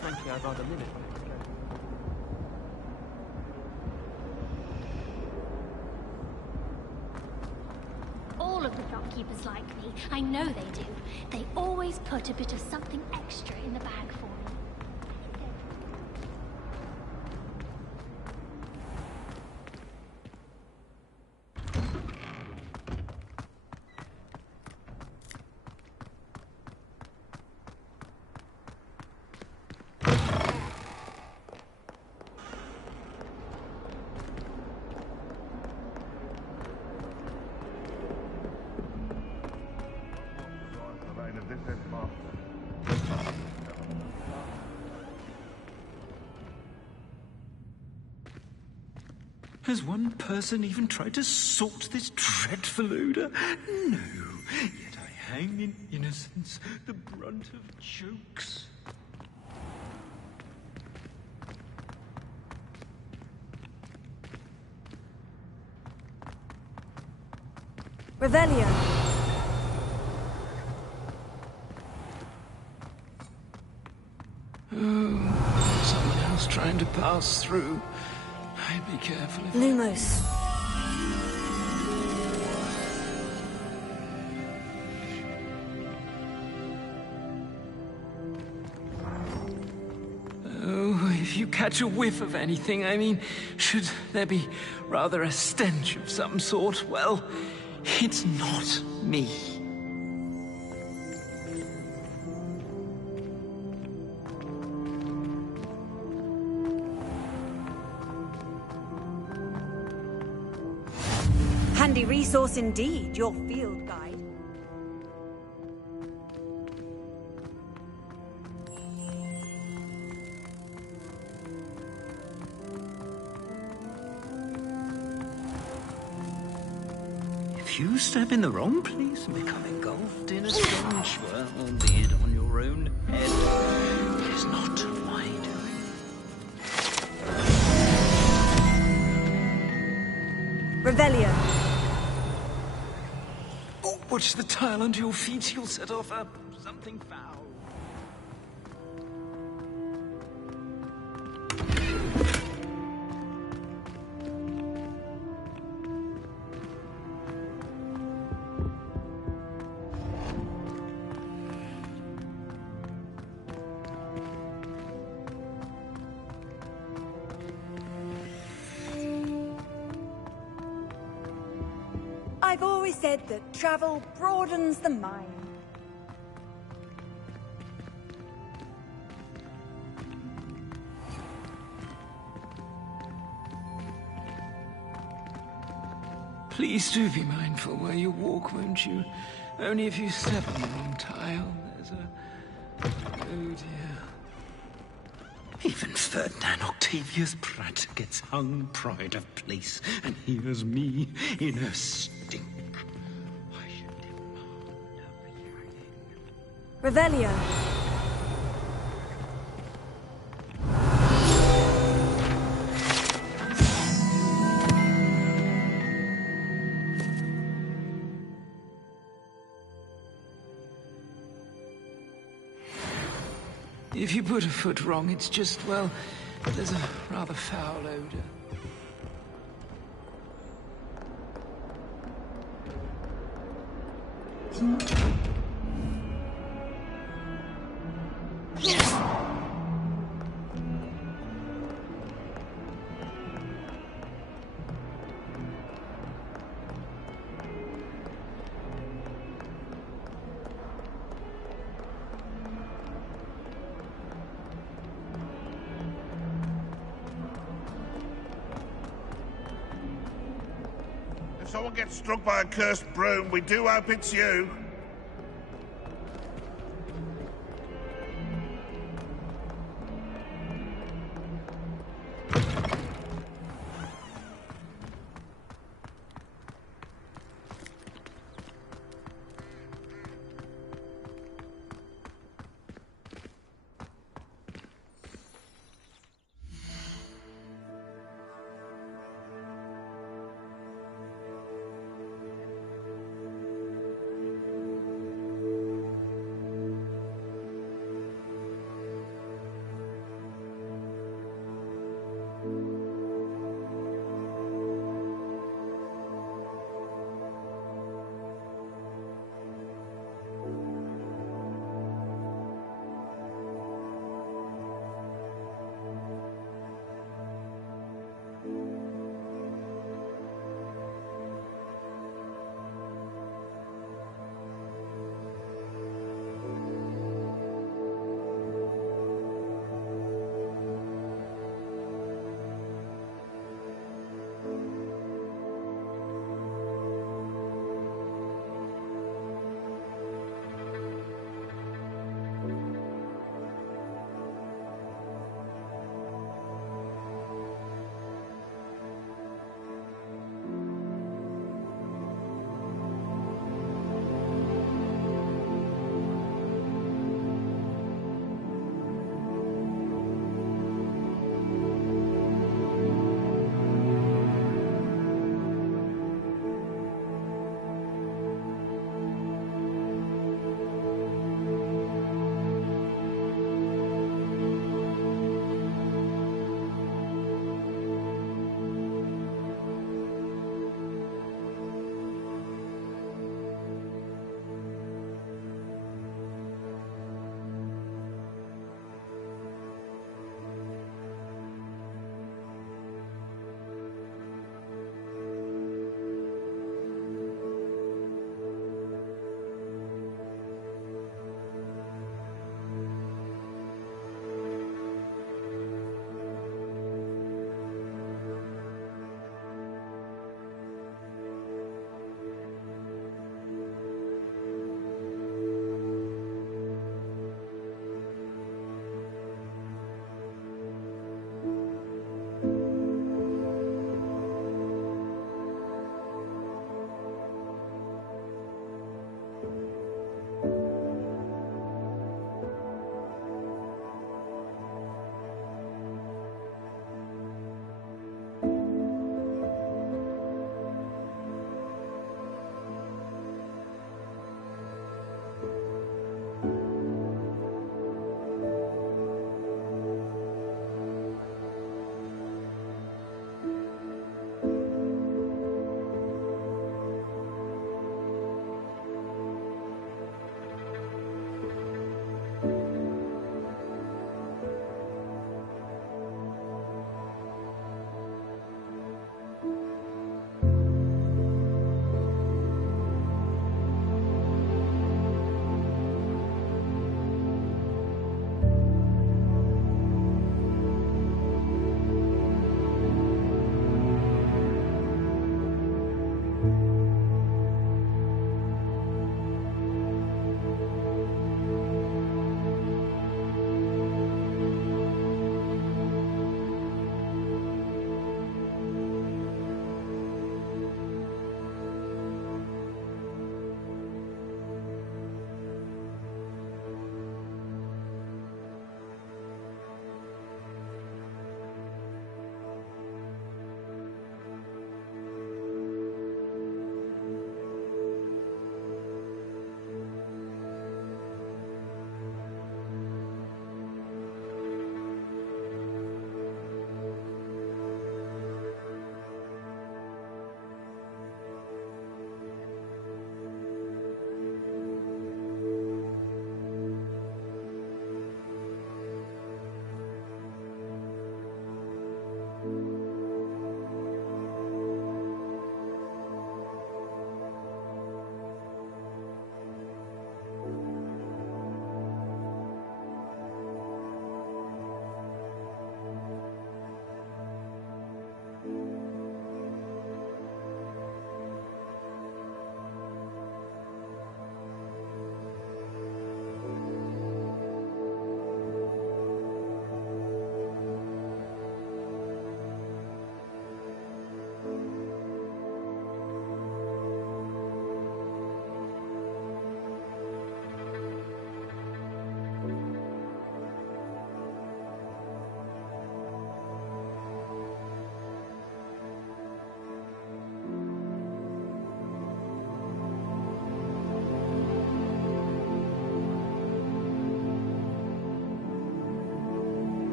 Frankly, I'd rather limit my exposure. All of the shopkeepers like me. I know they do. They always put a bit of something extra in the bag for me. Has one person even tried to sort this dreadful odour? No. Yet I hang in innocence, the brunt of jokes. Revelio. Oh, someone else trying to pass through. I'd be careful if Lumos. Oh, if you catch a whiff of anything, I mean, should there be rather a stench of some sort, well, it's not me. Handy resource indeed, your field guide. If you step in the wrong place and become engulfed in a strange swirl, albeit on your own head, it is not my doing. Revelio. Oh, watch the tile under your feet. You'll set off something foul. I've always said that travel broadens the mind. Please do be mindful where you walk, won't you? Only if you step on the wrong tile, there's a... Oh dear. Even Ferdinand Octavius Pratt gets hung pride of place, and here's me in a stink. I should demand a hearing. Revelio. If you put a foot wrong, it's just, well, there's a rather foul odor. If someone gets struck by a cursed broom, we do hope it's you.